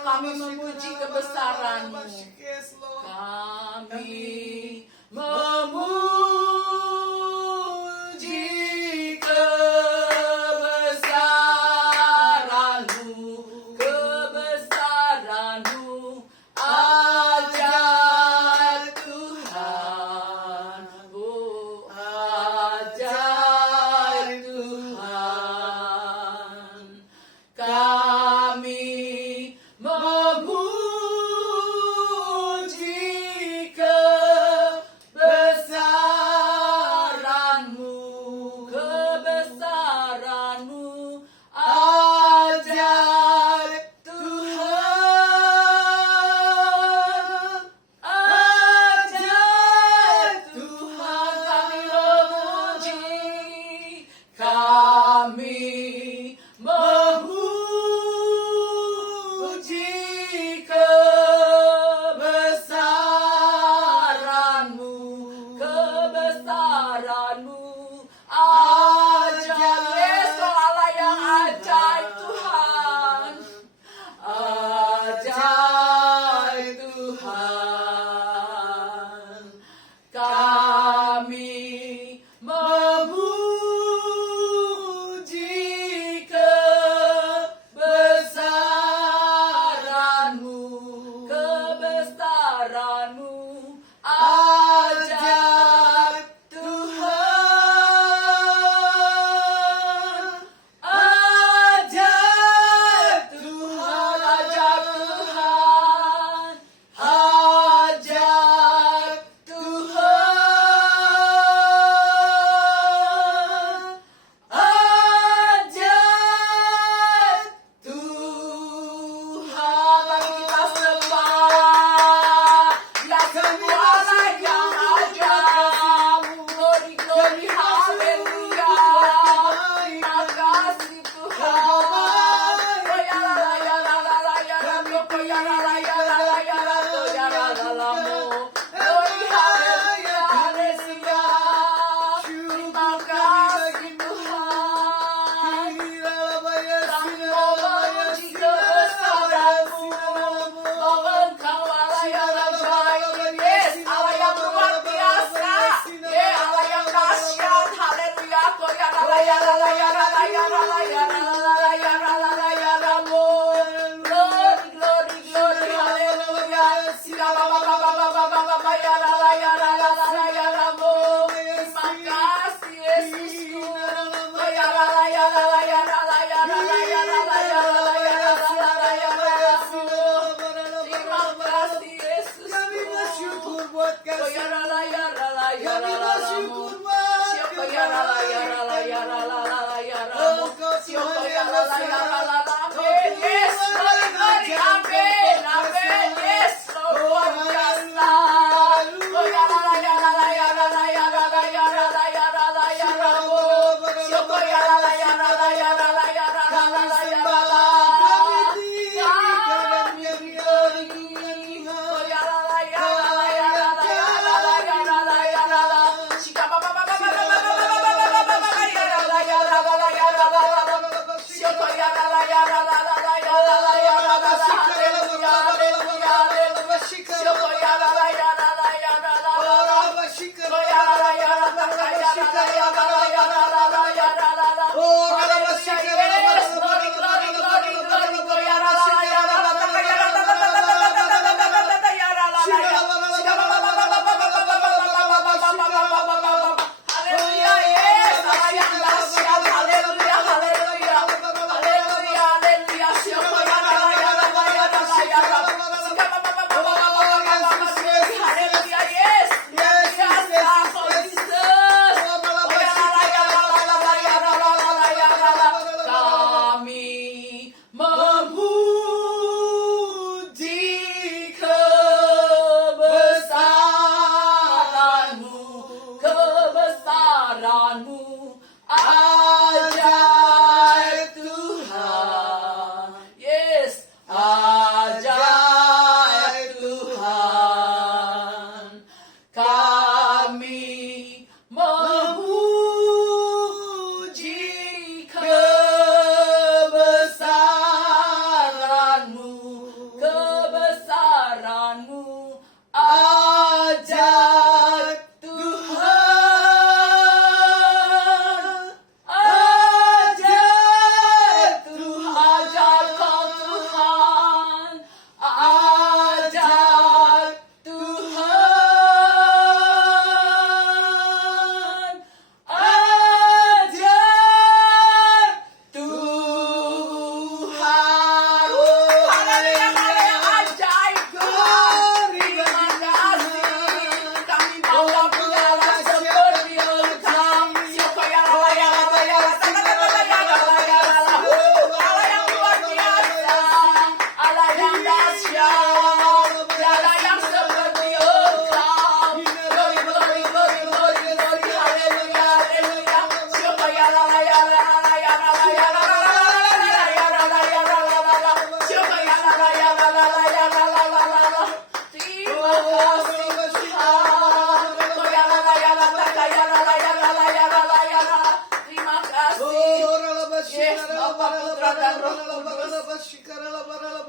Kami memuji kebesaran-Mu. Kami memuji kebesaran-Mu, kebesaran-Mu ajaib Tuhan, oh ajaib Tuhan. Kami memuji kebesaran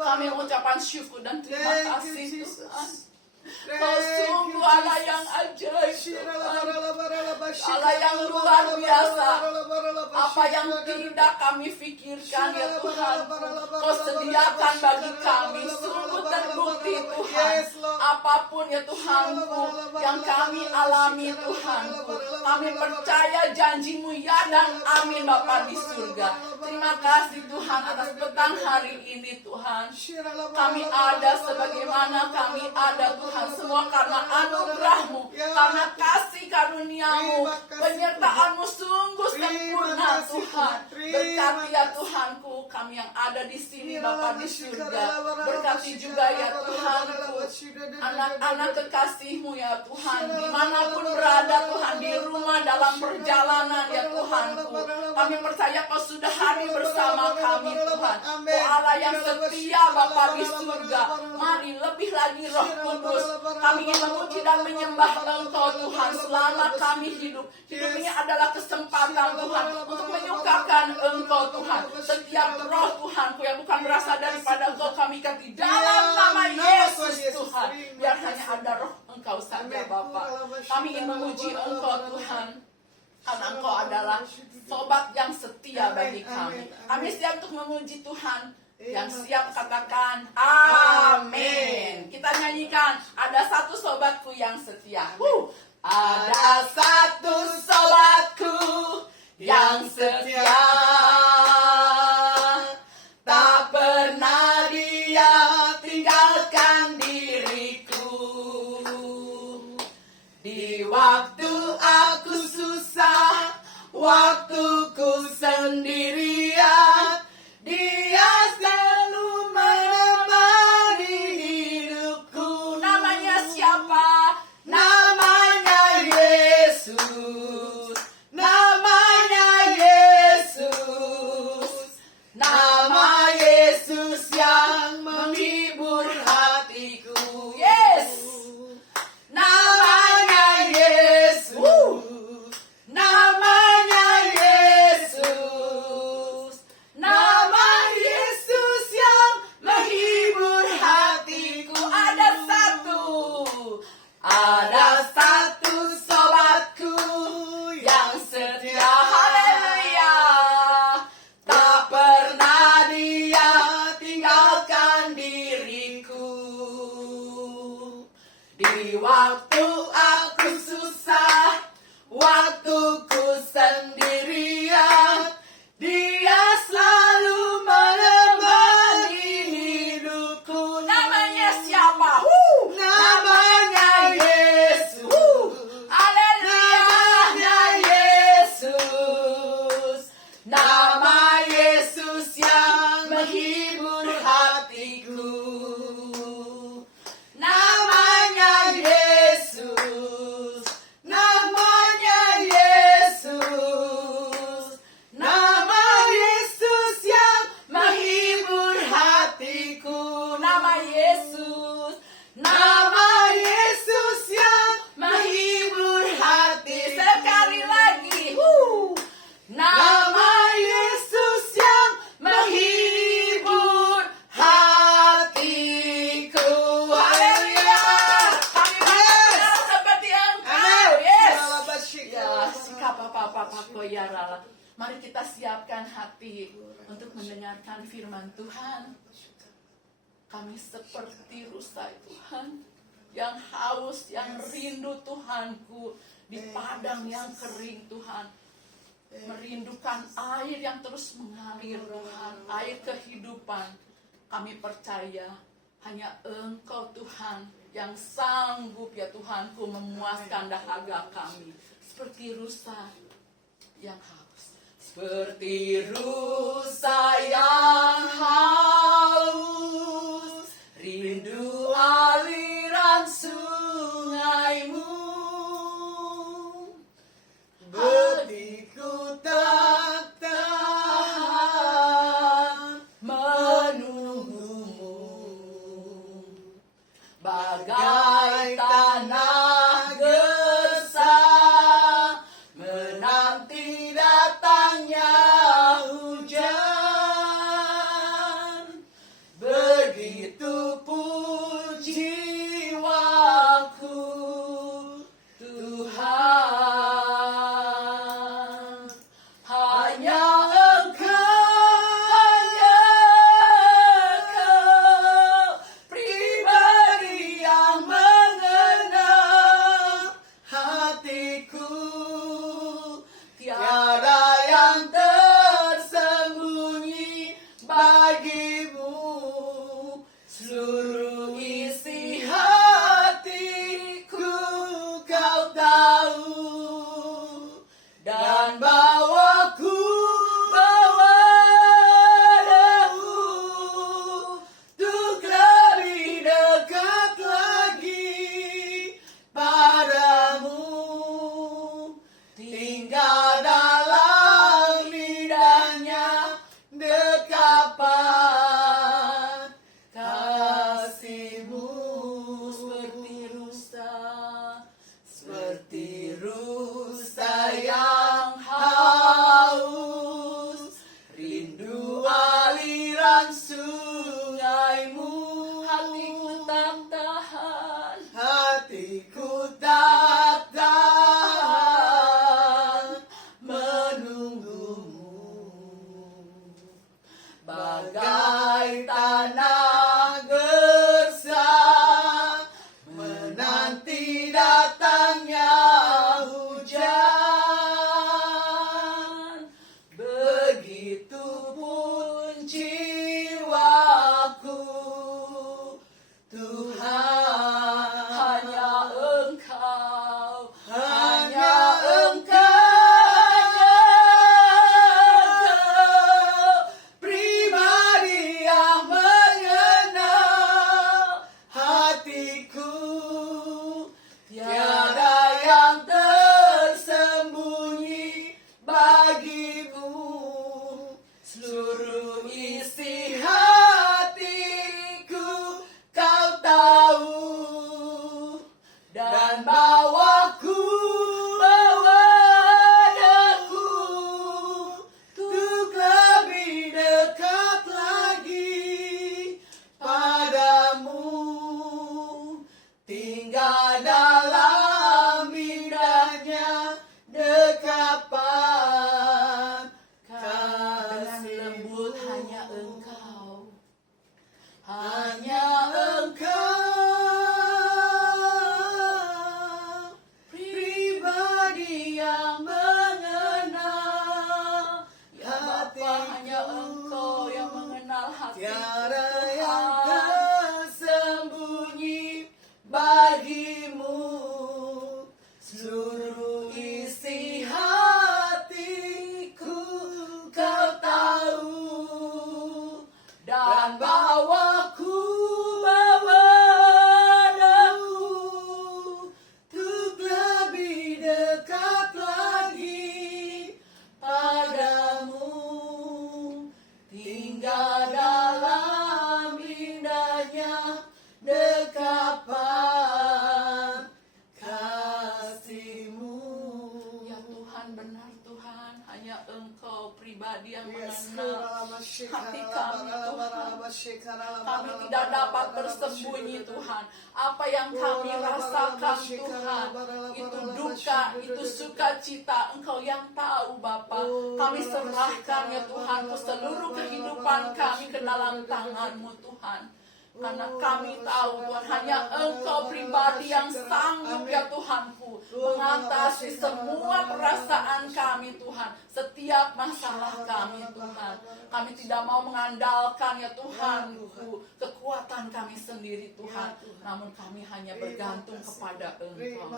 Kami mengucapkan syukur dan terima kasih Tuhan. Kau sungguh Allah yang ajaib Tuhan. Allah yang luar biasa. Apa yang tidak kami pikirkan ya Tuhan, Kau sediakan bagi kami. Sungguh terbukti Tuhan. Apapun ya Tuhanku yang kami alami Tuhanku, kami percaya janji-Mu ya dan amin Bapa di surga. Terima kasih Tuhan atas petang hari ini Tuhan. Kami ada sebagaimana kami ada Tuhan, semua karena anugerah-Mu, karena kasih karunia-Mu, penyertaan-Mu sungguh sempurna Tuhan. Berkati ya Tuhanku kami yang ada di sini Bapa di surga. Berkati juga ya Tuhanku anak-anak kekasih-Mu ya Tuhan, dimanapun berada Tuhan, di rumah, dalam perjalanan ya Tuhanku. Kami percaya Kau sudah hadir bersama kami Tuhan. Oh Allah yang setia Bapa di surga, mari lebih lagi Roh Kudus, kami ingin memuji dan menyembah Engkau Tuhan selama kami hidup. Hidup ini adalah kesempatan Tuhan untuk menyukakan Engkau Tuhan. Setiap roh Tuhanku yang bukan berasal daripada Engkau kami ganti dalam nama Yesus Tuhan. Biar hanya ada roh Engkau saja Bapa. Kami ingin memuji Engkau Tuhan. Karena Engkau adalah sobat yang setia bagi kami. Kami siap untuk memuji Tuhan. Yang siap katakan amin. Kita nyanyikan, ada satu sobatku yang setia. Ada satu sobatku yang setia, tak pernah dia tinggalkan diriku. Di waktu aku susah, waktuku sendirian, dia selalu menemani hidupku. Namanya siapa? Namanya Yesus. Namanya Yesus. Nama Yesus yang menghibur hatiku. Yes. Namanya Yesus. Namanya Yesus. Nama Yesus yang menghibur hatiku. Ada satu sobatku yang setia. Haleluya. Tak pernah dia tinggalkan diriku. Di waktu aku susah, waktuku sendirian, dia selalu menemani hidupku. Namanya siapa? Namanya Yesus. Haleluya. Namanya Yesus. Nama Yesus yang menghibur hatiku. Namanya Yesus. Namanya Yesus. Nama Yesus yang menghibur hatiku. Nama Yesus. Nama Yesus yang menghibur hati. Sekali lagi. Nama Yesus yang menghibur hatiku. Haleluya. Kami berdoa seperti Engkau. Yes. Ya, sikap apa-apa ya Rala. Mari kita siapkan hati untuk mendengarkan firman Tuhan. Kami seperti rusa Tuhan, yang haus, yang rindu Tuhanku, di padang yang kering Tuhan. Merindukan air yang terus mengalir Tuhan, air kehidupan. Kami percaya hanya Engkau Tuhan yang sanggup ya Tuhanku memuaskan dahaga kami. Seperti rusa yang haus. Seperti rusa yang haus, rindu aliran sungaimu. Hatiku tak tahan menunggumu. Bagai tanah gersang menanti datangnya hujan. Begitu pun jiwaku Tuhan. Hanya Engkau pribadi yang mengenal hatiku. Tiada yang tersembunyi bagimu. Seluruh isi hatiku kau tahu. Dan bawaku untuk lebih dekat lagi padamu. Tinggal dalam lidahnya dekapan kasihmu. Seperti rusa yang haus, rindu aliran sungaimu. Hatiku tak tahan hanya Engkau pribadi yang mengenal hatiku. Hanya Engkau yang mengenal hatiku. Tiada yang tersembunyi bagimu, seluruh isi hatiku Kau tahu, Dan bawaku untuk lebih dekat lagi padamu, tinggal dalam indahnya dekapan kasih-Mu. Ya Tuhan, benar Tuhan, hanya Engkau pribadi yang Yes, mengenal hati kami Tuhan. Kami tidak dapat bersembunyi Tuhan. Apa yang kami rasakan Tuhan, itu duka, itu sukacita, Engkau yang tahu Bapa. Kami serahkan ya Tuhan ke seluruh kehidupan kami ke dalam tangan-Mu Tuhan. Karena kami tahu Tuhan, hanya Engkau pribadi yang sanggup ya Tuhanku mengatasi semua perasaan kami Tuhan, setiap masalah kami Tuhan. Kami tidak mau mengandalkan ya Tuhanku kekuatan kami sendiri Tuhan, namun kami hanya bergantung kepada Engkau.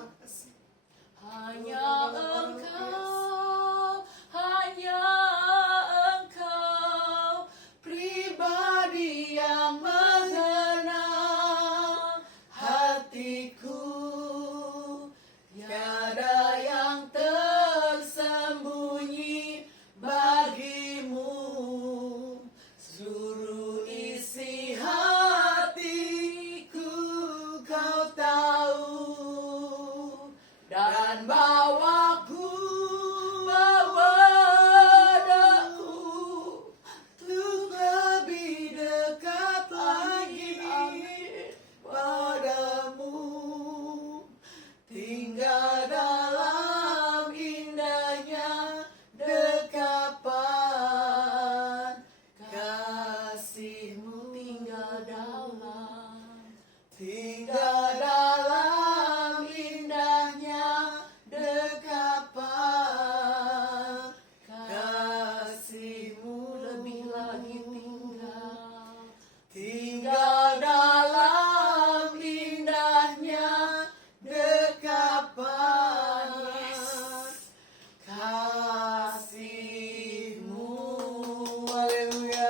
Hanya Engkau, hanya Engkau pribadi yang mengenal hatiku. Tiada yang tersembunyi bagimu, seluruh isi hatiku Kau tahu, dan bawaku untuk lebih dekat lagi padamu, tinggal dalam indahnya dekapan kasih-Mu. Tinggal dalam indahnya dekapan kasih-Mu. Lebih lagi Tinggal dalam indahnya dekapan kasih-Mu. Haleluya.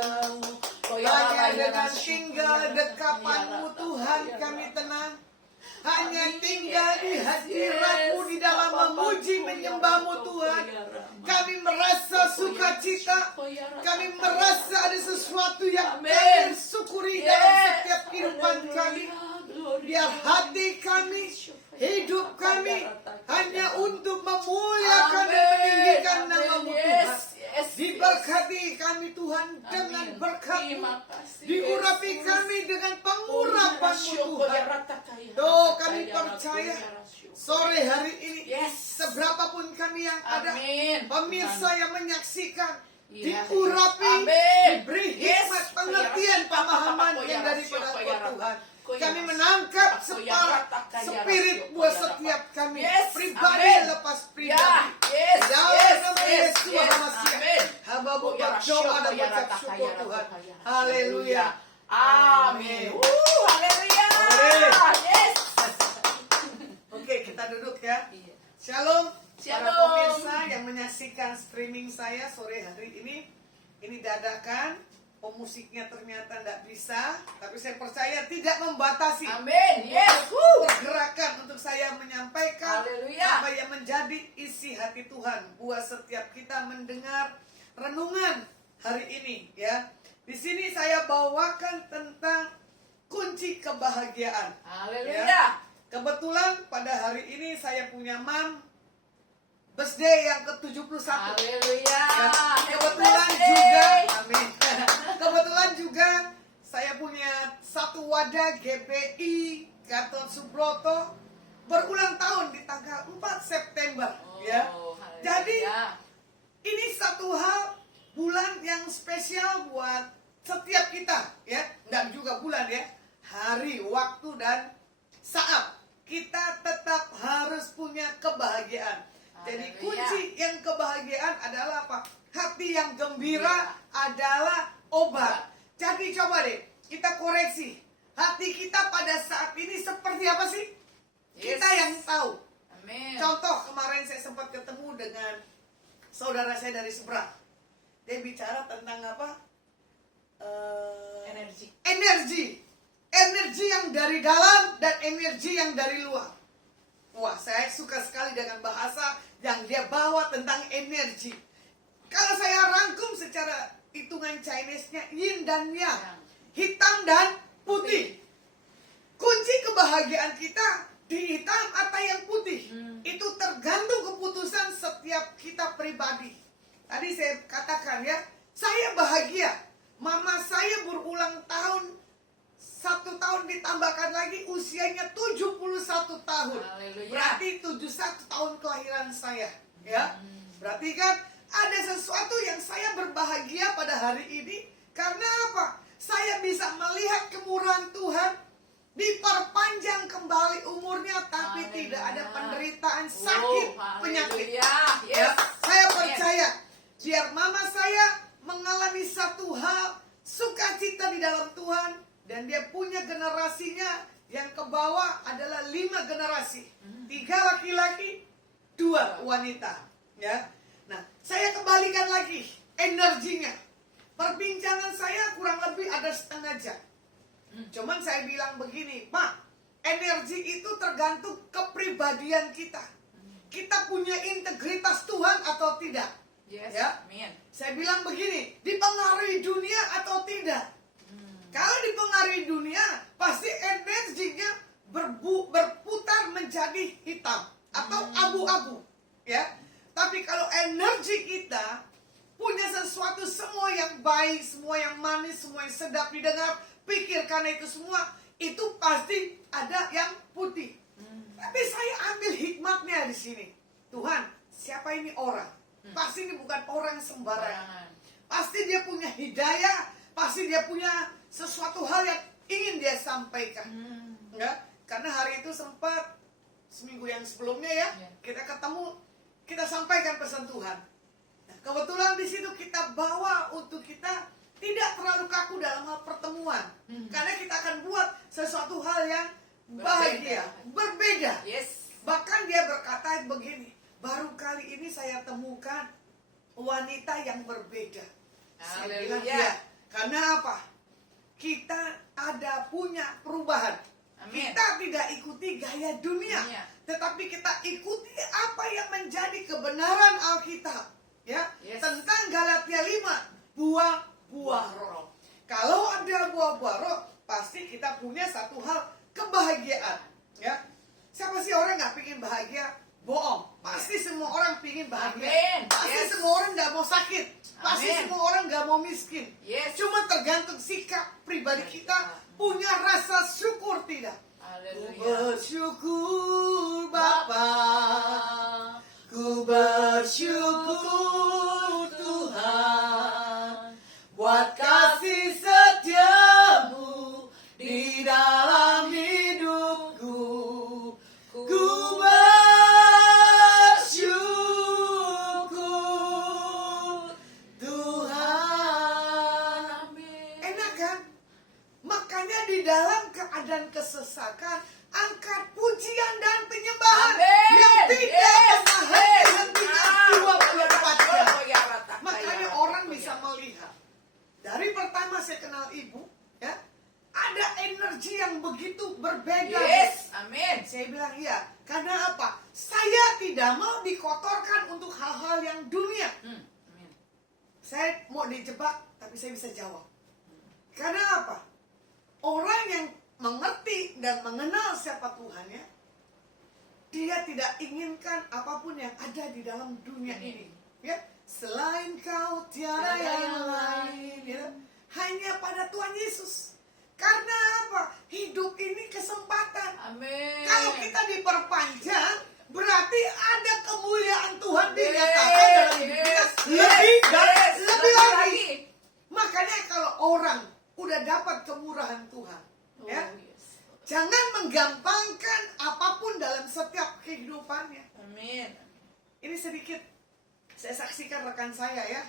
Hanya dengan tinggal dekapan-Mu Tuhan kami tenang. Hanya tinggal di hadirat-Mu, di dalam memuji menyembah-Mu Tuhan, kami merasa sukacita. Kami merasa ada sesuatu yang kami syukuri dalam setiap kehidupan kami. Biar hati kami, hidup kami hanya untuk memuliakan dan meninggikan nama-Mu Tuhan. Diberkati kami Tuhan dengan berkat-Mu. Diurapi kami dengan pengurapan-Mu Tuhan. Doa kami percaya sore hari ini, seberapapun kami yang ada, pemirsa yang menyaksikan, diurapi, diberi hikmat, pengertian, pemahaman yang daripada Tuhan. Kami menangkap spirit buat setiap kami, pribadi lepas pribadi. Dalam nama Yesus Tuhan, hamba-Mu berdoa dan mengucap syukur Tuhan. Haleluya. Amin. Haleluya. Yes. Oke, kita duduk ya. Shalom. Para pemirsa yang menyaksikan streaming saya sore hari ini. Ini dadakan, pemusiknya ternyata tidak bisa, tapi saya percaya tidak membatasi. Amin. Yes. Pergerakan untuk saya menyampaikan Haleluya. apa yang menjadi isi hati Tuhan buat setiap kita mendengar renungan hari ini ya. Di sini saya bawakan tentang kunci kebahagiaan. Haleluya. Ya. Kebetulan pada hari ini saya punya mam birthday yang ke-71. Haleluya. Ya, kebetulan juga, amin. Kebetulan juga saya punya satu wadah GPI Gatot Subroto berulang tahun di tanggal 4 September. Ya. Jadi ini satu hal bulan yang spesial buat setiap kita, ya, dan juga bulan ya, hari, waktu dan saat, kita tetap harus punya kebahagiaan. Jadi kunci yang kebahagiaan adalah apa? Hati yang gembira adalah obat. Jadi coba deh kita koreksi. Hati kita pada saat ini seperti apa sih? Kita yang tahu. Amin. Contoh kemarin saya sempat ketemu dengan saudara saya dari seberang. Dia bicara tentang apa? Energi yang dari dalam dan energi yang dari luar. Wah, saya suka sekali dengan bahasa yang dia bawa tentang energi. Kalau saya rangkum secara hitungan Chinese-nya, yin dan yang, hitam dan putih. Kunci kebahagiaan kita di hitam atau yang putih, itu tergantung keputusan setiap kita pribadi. Tadi saya katakan ya, saya bahagia. Mama saya berulang tahun, 1 tahun ditambahkan lagi usianya 71 tahun. Haleluya. Berarti 71 tahun kelahiran saya, ya. Berarti kan ada sesuatu yang saya berbahagia pada hari ini. Karena apa? Saya bisa melihat kemurahan Tuhan, diperpanjang kembali umurnya, tapi tidak ada penderitaan, sakit, penyakit. Ya, saya percaya biar mama saya mengalami satu hal sukacita di dalam Tuhan, dan dia punya generasinya yang ke bawah adalah 5 generasi, 3 laki-laki, 2 wanita. Ya, nah saya kembalikan lagi energinya. Perbincangan saya kurang lebih ada setengah jam. Cuman saya bilang begini, Pak, energi itu tergantung kepribadian kita. Kita punya integritas Tuhan atau tidak? Yes, ya. amin. Saya bilang begini, dipengaruhi dunia atau tidak? Kalau dipengaruhi dunia, pasti energinya berputar menjadi hitam atau abu-abu, ya. Tapi kalau energi kita punya sesuatu, semua yang baik, semua yang manis, semua yang sedap didengar, pikirkan itu semua, itu pasti ada yang putih. Tapi saya ambil hikmatnya di sini. Tuhan, siapa ini orang? Pasti ini bukan orang sembarangan. Pasti dia punya hidayah, pasti dia punya sesuatu hal yang ingin dia sampaikan. Ya, karena hari itu sempat seminggu yang sebelumnya ya, kita ketemu, kita sampaikan pesan Tuhan. Nah, kebetulan di situ kita bawa untuk kita tidak terlalu kaku dalam hal pertemuan. Karena kita akan buat sesuatu hal yang bahagia, berbeda. Yes. Bahkan dia berkata begini, baru kali ini saya temukan wanita yang berbeda. Saya bilang ya, karena apa? Kita ada punya perubahan. Amin. Kita tidak ikuti gaya dunia, tetapi kita ikuti apa yang menjadi kebenaran Alkitab. Ya, tentang Galatia 5, buah-buah roh. Kalau ada buah-buah roh, pasti kita punya satu hal, kebahagiaan. Ya, siapa sih orang nggak pingin bahagia? Bohong. Pasti semua orang pingin bahagia. Amin. Pasti semua orang nggak mau sakit. Pasti semua orang nggak mau miskin. Cuma tergantung sikap pribadi kita, punya rasa syukur tidak. Ku bersyukur Bapa, ku bersyukur Tuhan, buat kasih setiamu di dalam hidupku. Ku bersyukur Tuhan. Enak kan? Makanya di dalam keadaan kesesakan, angkat pujian dan penyembahan yang tidak pernah henti-hentinya 24 jam. Makanya orang bisa melihat. Dari pertama saya kenal ibu, ya, ada energi yang begitu berbeda. Yes, amin. Saya bilang iya, karena apa? Saya tidak mau dikotorkan untuk hal-hal yang dunia. Saya mau dijebak, tapi saya bisa jawab. Karena apa? Orang yang mengerti dan mengenal siapa Tuhannya, dia tidak inginkan apapun yang ada di dalam dunia ini. Ya, selain kau tiada yang lain. Ya. Hanya pada Tuhan Yesus. Karena apa? Hidup ini kesempatan. Amin. Kalau kita diperpanjang, berarti ada kemuliaan Tuhan dinyatakan dalam hidup kita lebih dan lebih lagi. Makanya kalau orang udah dapat kemurahan Tuhan, ya, yes. jangan menggampangkan apapun dalam setiap kehidupannya. Amin. Ini sedikit saya saksikan rekan saya ya.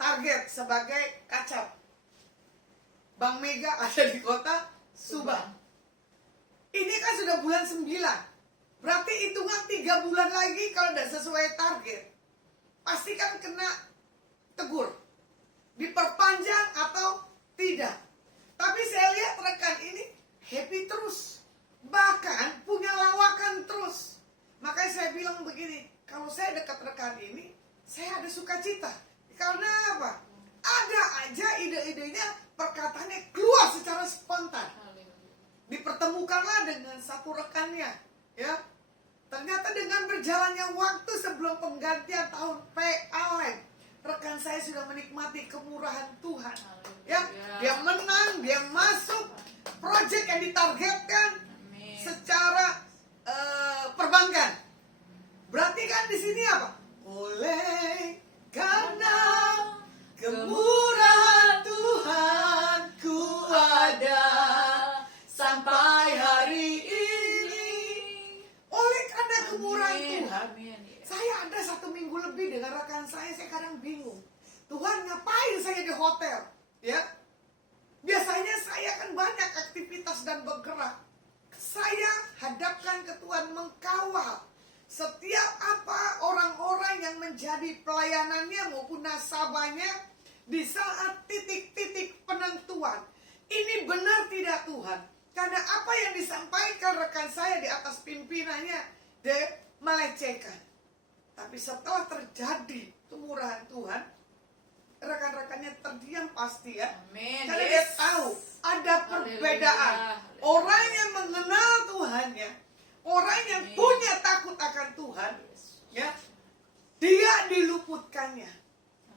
Target sebagai kacap. Bank Mega ada di kota Subang. Ini kan sudah bulan 9. Berarti hitungan 3 bulan lagi kalau tidak sesuai target, pasti kan kena tegur. Diperpanjang atau tidak. Tapi saya lihat rekan ini happy terus. Bahkan punya lawakan terus. Makanya saya bilang begini, kalau saya dekat rekan ini, saya ada sukacita. Karena apa? Ada aja ide-idenya, perkataannya keluar secara spontan. Dipertemukanlah dengan satu rekannya, ya. Ternyata dengan berjalannya waktu sebelum penggantian tahun PLN, rekan saya sudah menikmati kemurahan Tuhan. Ya, dia menang, dia masuk proyek yang ditargetkan secara perbankan. Berarti kan di sini apa? Oleh karena kemurahan Tuhan ku ada sampai hari ini. Oleh karena kemurahan Tuhan, saya ada 1 minggu lebih dengan rekan saya kadang bingung. Tuhan, ngapain saya di hotel? Ya, biasanya saya kan banyak aktivitas dan bergerak. Saya hadapkan ke Tuhan, mengkawal setiap apa orang-orang yang menjadi pelayanannya maupun nasabahnya di saat titik-titik penentuan. Ini benar tidak Tuhan? Karena apa yang disampaikan rekan saya di atas pimpinannya melecehkan. Tapi setelah terjadi kemurahan Tuhan, rekan-rekannya terdiam pasti ya. Amin. Karena dia tahu ada perbedaan. Orang yang mengenal Tuhannya, orang yang punya takut akan Tuhan, ya, dia diluputkannya.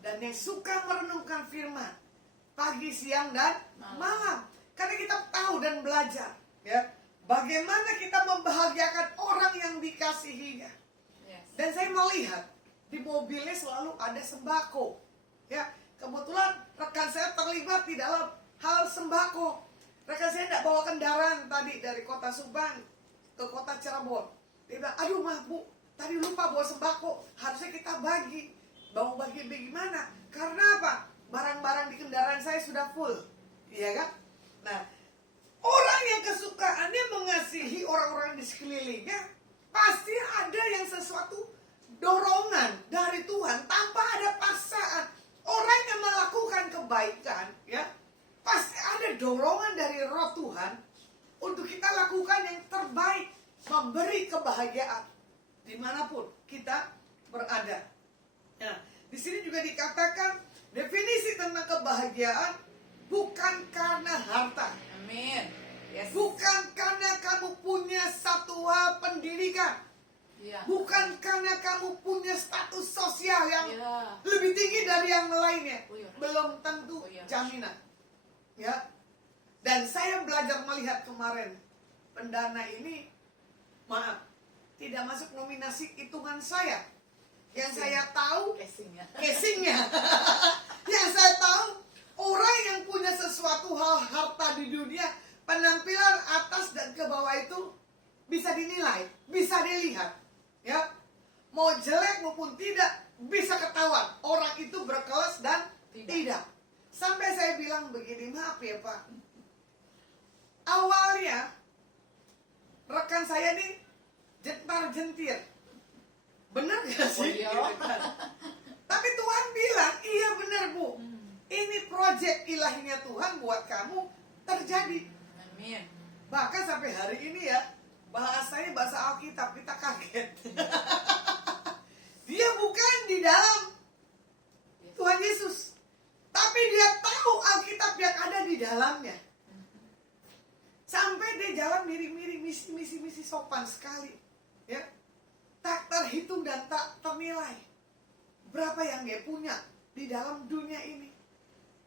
Dan yang suka merenungkan firman pagi, siang, dan malam. Karena kita tahu dan belajar, ya, bagaimana kita membahagiakan orang yang dikasihinya. Dan saya melihat di mobilnya selalu ada sembako. Ya, kebetulan rekan saya terlibat di dalam hal sembako. Rekan saya tidak bawa kendaraan tadi dari kota Subang ke kota Cirebon. Dia bilang, aduh mah bu, tadi lupa bawa sembako. Harusnya kita bagi. Mau bagi bagaimana? Karena apa? Barang-barang di kendaraan saya sudah full. Iya kan? Nah, orang yang kesukaannya mengasihi orang-orang di sekelilingnya, pasti ada yang sesuatu dorongan dari Tuhan tanpa ada paksaan. Orang yang melakukan kebaikan, ya, pasti ada dorongan dari Roh Tuhan untuk kita lakukan yang terbaik, memberi kebahagiaan dimanapun kita berada. Nah, di sini juga dikatakan definisi tentang kebahagiaan bukan karena harta. Amin. Yes. Bukan karena kamu punya satu pendidikan. Yeah. Bukan karena kamu punya status sosial yang Yeah. lebih tinggi dari yang lainnya. Oh, iya. Belum tentu jaminan. Ya. Dan saya belajar melihat kemarin pendana ini, maaf, tidak masuk nominasi hitungan saya. Yang saya tahu casingnya. Yang saya tahu orang yang punya sesuatu hal harta di dunia, penampilan atas dan ke bawah itu bisa dinilai, bisa dilihat, ya. Mau jelek maupun tidak bisa ketahuan orang itu berkelas dan tidak. Sampai saya bilang begini, maaf ya Pak, awalnya rekan saya ini jentar-jentir. Benar gak sih? Oh, iya. Gitu kan. Tapi Tuhan bilang, iya benar Bu. Ini proyek ilahinya Tuhan buat kamu terjadi. Amin. Bahkan sampai hari ini ya, bahasanya bahasa Alkitab, kita kaget. Dia bukan di dalam Tuhan Yesus, tapi dia tahu Alkitab yang ada di dalamnya. Sampai dia jalan mirip-mirip misi sopan sekali, ya. Tak terhitung dan tak ternilai berapa yang dia punya di dalam dunia ini.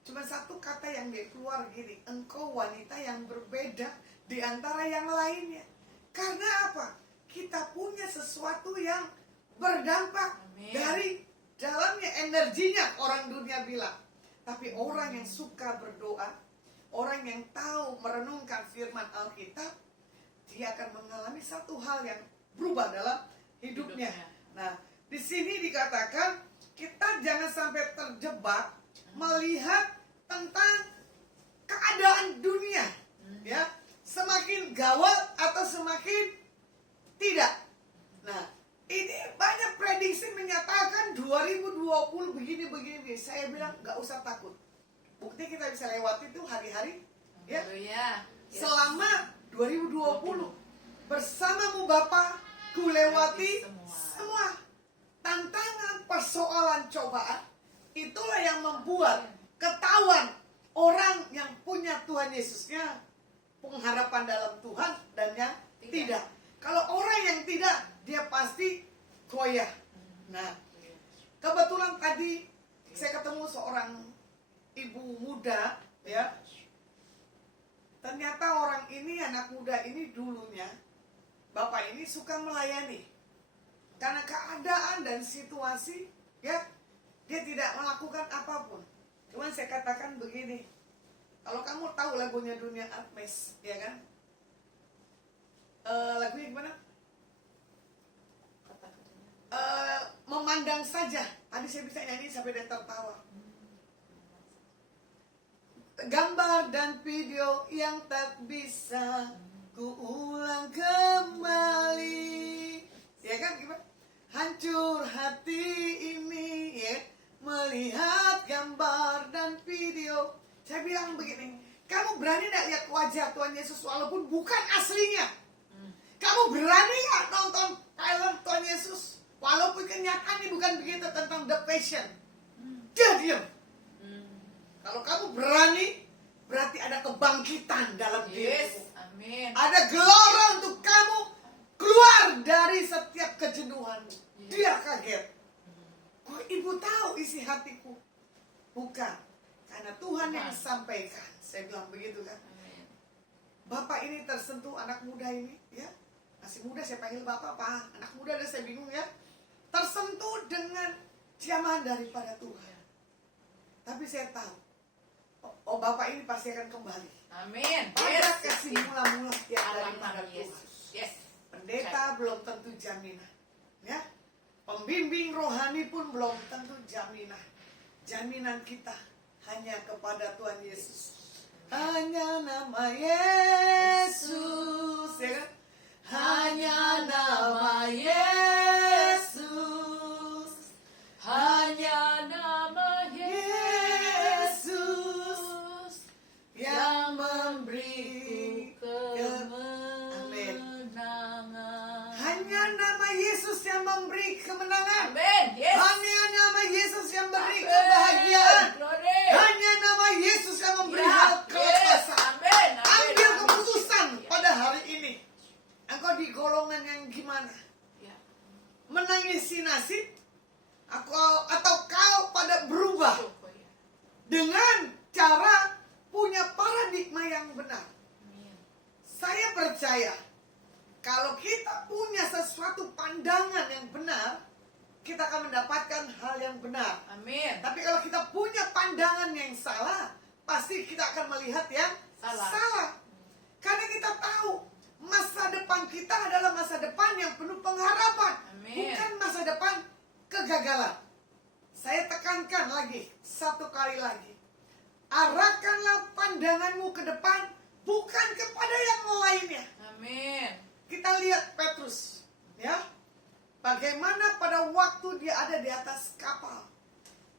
Cuma satu kata yang dia keluar gini, engkau wanita yang berbeda di antara yang lainnya. Karena apa? Kita punya sesuatu yang berdampak. Amin. Dari dalamnya energinya, orang dunia bilang. Tapi orang yang suka berdoa, orang yang tahu merenungkan firman Alkitab, dia akan mengalami satu hal yang berubah dalam hidupnya. Nah, di sini dikatakan kita jangan sampai terjebak melihat tentang keadaan dunia, ya, semakin gawat atau semakin tidak. Nah, ini banyak prediksi menyatakan 2020 begini. Saya bilang nggak usah takut. Bukti kita bisa lewati itu hari-hari, ya. Selama 2020 bersamamu Bapa, ku lewati semua tantangan, persoalan, cobaan. Itulah yang membuat ketahuan orang yang punya Tuhan Yesusnya, pengharapan dalam Tuhan, dan yang tidak. Kalau orang yang tidak, dia pasti goyah. Nah, kebetulan tadi saya ketemu seorang ibu muda, ya. Ternyata orang ini, anak muda ini dulunya, bapak ini suka melayani. Karena keadaan dan situasi, ya, dia tidak melakukan apapun. Cuman saya katakan begini, kalau kamu tahu lagunya Dunia Artmes, ya kan? Lagunya gimana? Memandang saja. Tadi saya bisa nyanyi sampai dia tertawa. Gambar dan video yang tak bisa kuulang kembali. Ya kan, gimana? Hancur hati ini, ya, melihat gambar dan video. Saya bilang begini, kamu berani gak lihat wajah Tuhan Yesus walaupun bukan aslinya? Kamu berani gak nonton film Tuhan Yesus walaupun kenyataannya bukan begitu, tentang The Passion? Dia diam. Kalau kamu berani, berarti ada kebangkitan dalam dirimu. Amin. Ada gelora untuk kamu keluar dari setiap kejenuhan. Dia kaget. Kok ibu tahu isi hatiku? Bukan, karena Tuhan yang sampaikan. Saya bilang begitu kan. Bapak ini tersentuh, anak muda ini, ya. Masih muda, saya panggil bapak, Pak. Anak muda, dan saya bingung, ya. Tersentuh dengan jamahan daripada Tuhan. Tapi saya tahu, oh bapak ini pasti akan kembali. Amin. Pada kasih mula-mula yang daripada Tuhan. Yes. Pendeta belum tentu jaminan, ya. Pembimbing rohani pun belum tentu jaminan. Jaminan kita hanya kepada Tuhan Yesus. Hanya nama Yesus, ya kan? Hanya nama Yesus. Hanya nama Yesus yang memberi kemenangan. Hanya nama Yesus yang memberi kemenangan. Amin. Yes. Hanya nama Yesus yang memberi kebahagiaan. Glory. Hanya nama Yesus yang memberi hal kelepasan. Amin. Ambil keputusan pada hari ini. Engkau di golongan yang gimana? Ya. Menangisi nasib? Atau kau pada berubah dengan cara punya paradigma yang benar? Saya percaya kalau kita punya sesuatu pandangan yang benar, kita akan mendapatkan hal yang benar. Amin. Tapi kalau kita punya pandangan yang salah, pasti kita akan melihat yang salah. Karena kita tahu masa depan kita adalah masa depan yang penuh pengharapan. Amin. Bukan masa depan kegagalan. Saya tekankan lagi, satu kali lagi. Arahkanlah pandanganmu ke depan, bukan kepada yang lainnya. Amin. Kita lihat Petrus, ya. Bagaimana pada waktu dia ada di atas kapal.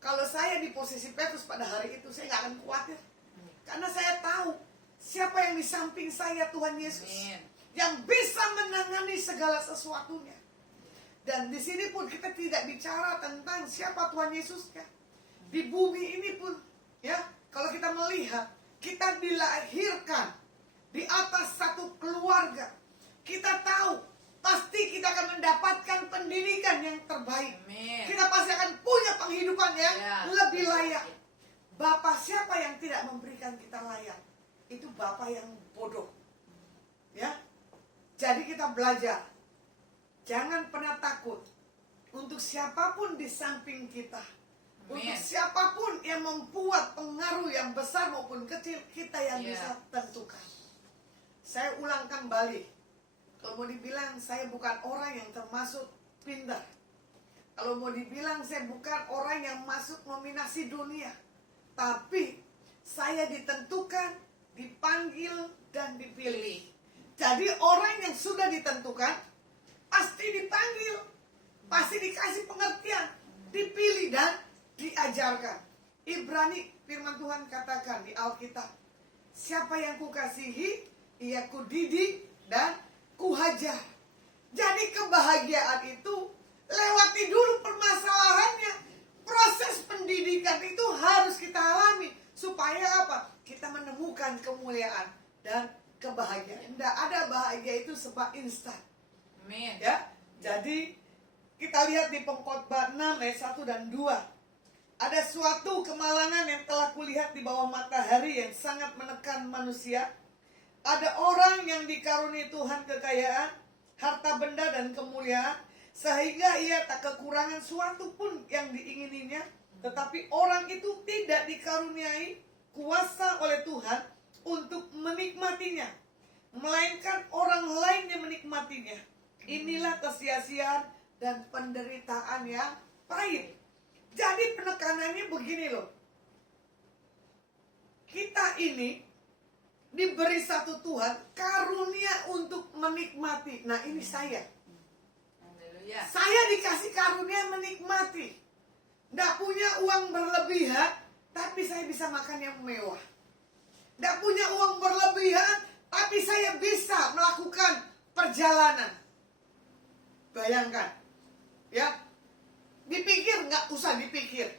Kalau saya di posisi Petrus pada hari itu, saya nggak akan khawatir. Karena saya tahu siapa yang di samping saya, Tuhan Yesus. Amin. Yang bisa menangani segala sesuatunya. Dan di sini pun kita tidak bicara tentang siapa Tuhan Yesus, ya. Di bumi ini pun, ya, kalau kita melihat, kita dilahirkan di atas satu keluarga. Kita tahu pasti kita akan mendapatkan pendidikan yang terbaik. Amin. Kita pasti akan punya penghidupan yang lebih layak. Ya. Bapak siapa yang tidak memberikan kita layak? Itu Bapak yang bodoh. Ya. Jadi kita belajar. Jangan pernah takut untuk siapapun di samping kita. Untuk siapapun yang membuat pengaruh yang besar maupun kecil, kita yang bisa tentukan. Saya ulang kembali. Kalau mau dibilang saya bukan orang yang termasuk pintar. Kalau mau dibilang saya bukan orang yang masuk nominasi dunia. Tapi saya ditentukan, dipanggil, dan dipilih. Jadi orang yang sudah ditentukan pasti dipanggil, pasti dikasih pengertian, dipilih dan diajarkan. Ibrani firman Tuhan katakan di Alkitab, siapa yang kukasihi, ia kudidik dan kuhajar. Jadi kebahagiaan itu lewati dulu permasalahannya. Proses pendidikan itu harus kita alami. Supaya apa? Kita menemukan kemuliaan dan kebahagiaan. Tidak ada bahagia itu sebab instan. Amin. Ya, jadi kita lihat di Pengkhotbah 6 ayat 1 dan 2. Ada suatu kemalangan yang telah kulihat di bawah matahari yang sangat menekan manusia. Ada orang yang dikaruniai Tuhan kekayaan, harta benda dan kemuliaan, sehingga ia tak kekurangan suatu pun yang diingininya. Tetapi orang itu tidak dikaruniai kuasa oleh Tuhan untuk menikmatinya, melainkan orang lain yang menikmatinya. Inilah kesia-siaan dan penderitaan yang pahit. Jadi penekanannya begini loh. Kita ini diberi satu Tuhan karunia untuk menikmati. Nah ini saya. Saya dikasih karunia menikmati. Tidak punya uang berlebihan, tapi saya bisa makan yang mewah. Tidak punya uang berlebihan, tapi saya bisa melakukan perjalanan. Bayangkan, ya. Dipikir, nggak usah dipikir.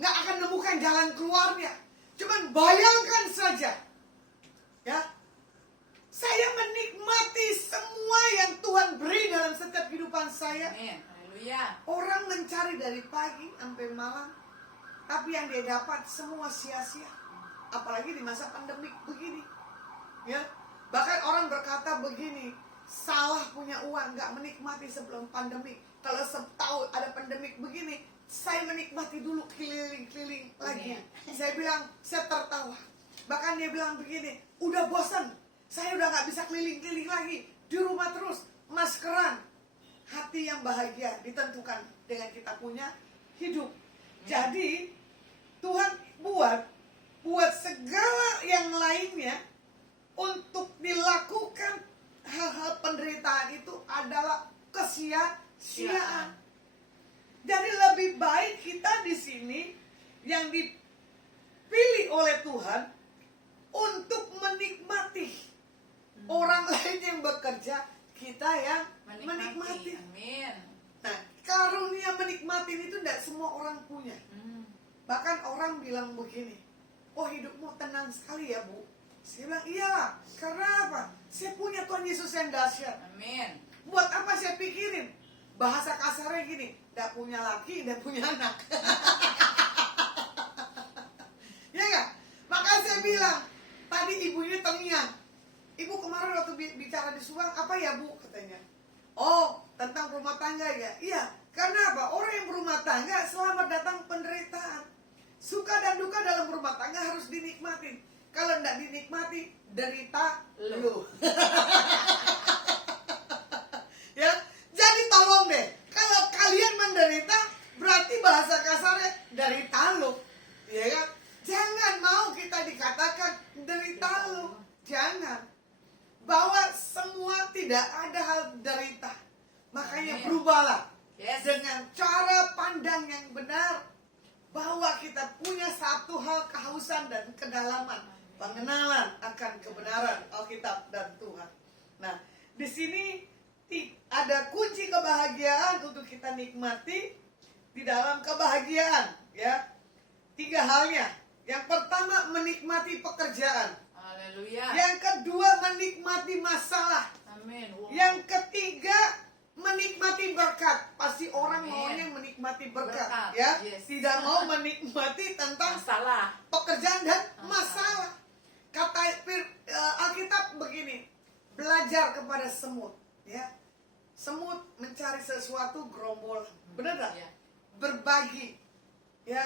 Nggak akan nemukan jalan keluarnya. Cuman bayangkan saja. Ya. Saya menikmati semua yang Tuhan beri dalam setiap kehidupan saya. Haleluya. Orang mencari dari pagi sampai malam. Tapi yang dia dapat semua sia-sia. Apalagi di masa pandemik begini. Ya. Bahkan orang berkata begini. Salah punya uang, nggak menikmati sebelum pandemik. Kalau tahu ada pandemik begini, saya menikmati dulu keliling-keliling lagi. Saya bilang, saya tertawa. Bahkan dia bilang begini, udah bosan, saya udah nggak bisa keliling-keliling lagi, di rumah terus, maskeran. Hati yang bahagia ditentukan dengan kita punya hidup. Jadi Tuhan buat segala yang lainnya untuk dilakukan hal-hal penderitaan itu adalah kesia-siaan. Jadi lebih baik kita di sini yang dipilih oleh Tuhan untuk menikmati orang lain yang bekerja, kita yang menikmati. Amin. Nah, karunia menikmati itu tidak semua orang punya. Bahkan orang bilang begini, oh hidupmu tenang sekali ya Bu. Saya bilang iyalah, karena apa? Saya punya Tuhan Yesus yang dahsyat. Amin. Buat apa saya pikirin? Bahasa kasarnya gini, tidak punya laki, tidak punya anak. Ya nggak? Maka saya bilang, tadi ibunya terngiang. Ibu kemarin waktu bicara di Subang, apa ya Bu? Katanya. Oh, tentang rumah tangga ya? Iya, karena apa? Orang yang berumah tangga selamat datang penderitaan. Suka dan duka dalam rumah tangga harus dinikmati. Kalau tidak dinikmati, derita lu. Ya, jadi tolong deh. Kalau kalian menderita, berarti bahasa kasarnya derita lu. Ya kan? Jangan mau kita dikatakan derita lu. Jangan. Bahwa semua tidak ada hal derita. Makanya berubahlah. Dengan cara pandang yang benar. Bahwa kita punya satu hal kehausan dan kedalaman. Pengenalan akan kebenaran Alkitab dan Tuhan. Nah, di sini ada kunci kebahagiaan untuk kita nikmati di dalam kebahagiaan, ya. 3 halnya. Yang pertama menikmati pekerjaan. Haleluya. Yang kedua menikmati masalah. Amin. Yang ketiga menikmati berkat. Pasti orang maunya menikmati berkat, ya. Tidak mau menikmati tentang masalah, pekerjaan dan masalah. Kata Alkitab begini, belajar kepada semut, ya. Semut mencari sesuatu gerombolan, benar tak? Ya. Berbagi, Ya,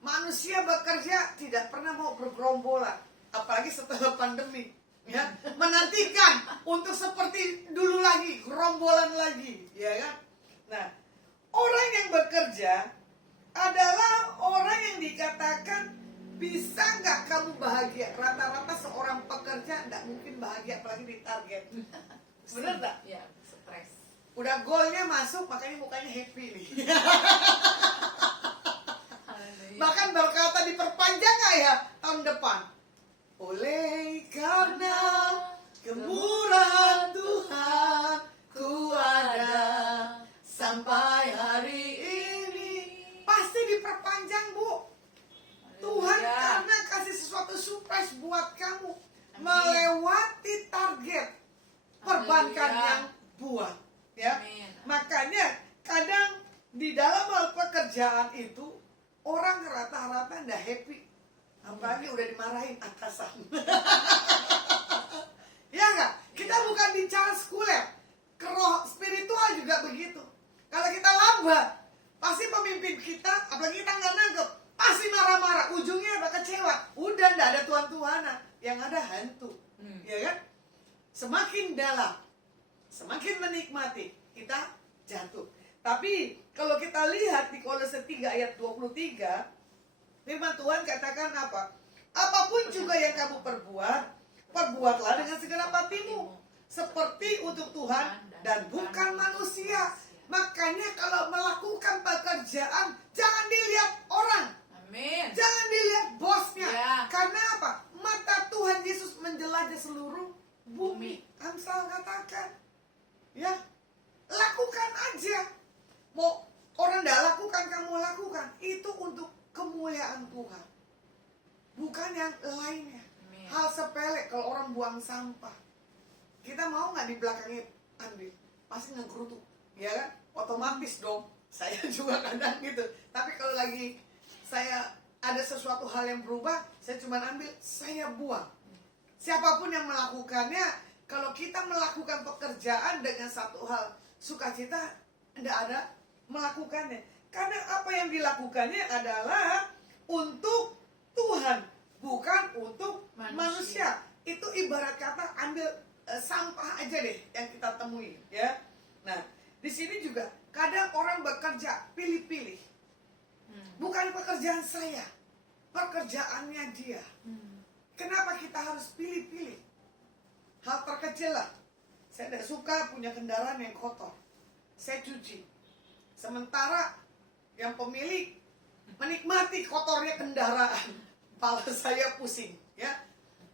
manusia bekerja tidak pernah mau bergerombolan, apalagi setelah pandemi. Ya, menantikan untuk seperti dulu lagi, gerombolan lagi, ya kan? Nah, orang yang bekerja adalah orang yang dikatakan bisa nggak kamu bahagia. Rata-rata seorang pekerja nggak mungkin bahagia, apalagi di target. Bener nggak? Ya, stres. Udah goalnya masuk, makanya mukanya happy nih. Bahkan berkata diperpanjang nggak ya tahun depan? Oleh karena kemurahan Tuhan ku ada sampai hari ini. Pasti diperpanjang, Bu. Tuhan karena kasih sesuatu surprise buat kamu. Melewati target. Perbankan yang buat, ya. Makanya kadang di dalam hal pekerjaan itu orang rata-rata nggak happy, apalagi udah dimarahin atasan. Ya nggak? Kita bukan bicara sekuler, roh spiritual juga begitu. Kalau kita lambat, pasti pemimpin kita, apalagi kita nggak nangkep, pasti marah-marah. Ujungnya apa? Kecewa. Udah nggak ada tuan-tuanan, yang ada hantu, ya kan? Semakin dalam, semakin menikmati, kita jatuh. Tapi kalau kita lihat di Kolose 3 ayat 23, firman Tuhan katakan apa? Apapun juga yang kamu perbuat, perbuatlah dengan segenap hatimu, seperti untuk Tuhan dan bukan manusia. Makanya kalau melakukan pekerjaan, jangan dilihat orang. Amin. Jangan dilihat bosnya. Ya. Karena apa? Mata Tuhan Yesus menjelajah seluruh bumi. Amsal katakan, ya, lakukan aja. Mau orang tidak lakukan, kamu lakukan. Itu untuk kemuliaan Tuhan, bukan yang lainnya. Amin. Hal sepele, kalau orang buang sampah, kita mau nggak di belakangnya ambil? Pasti ngegerutu, ya kan? Otomatis dong. Saya juga kadang gitu. Tapi kalau lagi saya ada sesuatu hal yang berubah, saya cuma ambil, saya buang. Siapapun yang melakukannya, kalau kita melakukan pekerjaan dengan satu hal sukacita, tidak ada melakukannya. Karena apa yang dilakukannya adalah untuk Tuhan, bukan untuk manusia. Itu ibarat kata ambil sampah aja deh yang kita temui, ya. Nah, di sini juga kadang orang bekerja pilih-pilih. Bukan pekerjaan saya, pekerjaannya dia. Kenapa kita harus pilih-pilih? Hal terkecil lah. Saya tidak suka punya kendaraan yang kotor, saya cuci. Sementara yang pemilik menikmati kotornya kendaraan, kepala saya pusing, ya.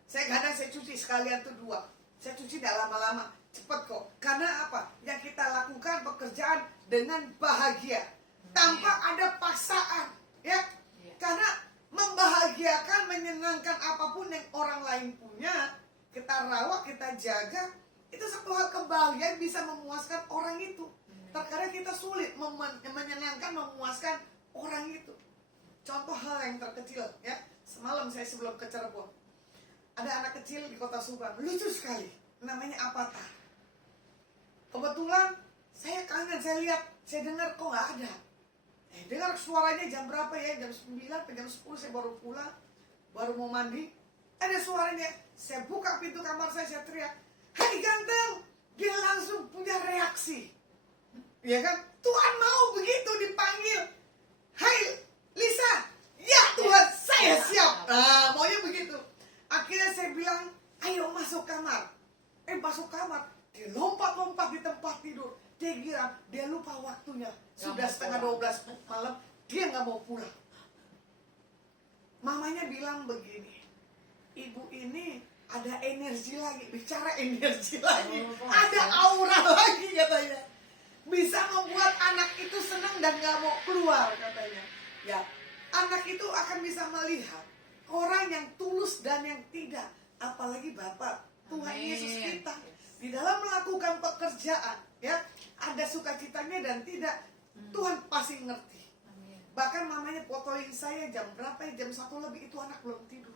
Saya cuci sekalian tuh 2. Saya cuci tidak lama-lama, cepet kok. Karena apa? Yang kita lakukan pekerjaan dengan bahagia, tanpa ada paksaan, ya. Karena membahagiakan, menyenangkan apapun yang orang lain punya, kita rawat, kita jaga, itu satu hal kebahagiaan bisa memuaskan orang itu. Terkadang kita sulit menyenangkan, memuaskan orang itu. Contoh hal yang terkecil, ya. Semalam saya sebelum ke Cirebon, ada anak kecil di kota Subang, lucu sekali, namanya Apata. Kebetulan saya kangen, saya lihat, saya dengar kok nggak ada. Dengar suaranya jam berapa ya, jam 9 atau jam 10 saya baru pulang, baru mau mandi, ada suaranya. Saya buka pintu kamar saya teriak, "Hai ganteng!" Dia langsung punya reaksi. Ya kan? Tuhan mau begitu dipanggil. "Hai Lisa!" "Ya Tuhan, saya siap." Nah, maunya begitu. Akhirnya saya bilang, "Ayo masuk kamar." Masuk kamar, dia lompat-lompat di tempat tidur. Dia kira, dia lupa waktunya. Sudah setengah 12 malam, dia nggak mau pulang. Mamanya bilang begini, "Ibu ini ada energi lagi." Bicara energi lagi, ada aura lagi katanya. Bisa membuat anak itu senang dan gak mau keluar katanya. Ya, anak itu akan bisa melihat orang yang tulus dan yang tidak. Apalagi Bapak, Tuhan Yesus kita. Di dalam melakukan pekerjaan, ya, ada sukacitanya dan tidak. Tuhan pasti ngerti. Bahkan mamanya fotoin saya jam berapa ya, jam 1 lebih, itu anak belum tidur.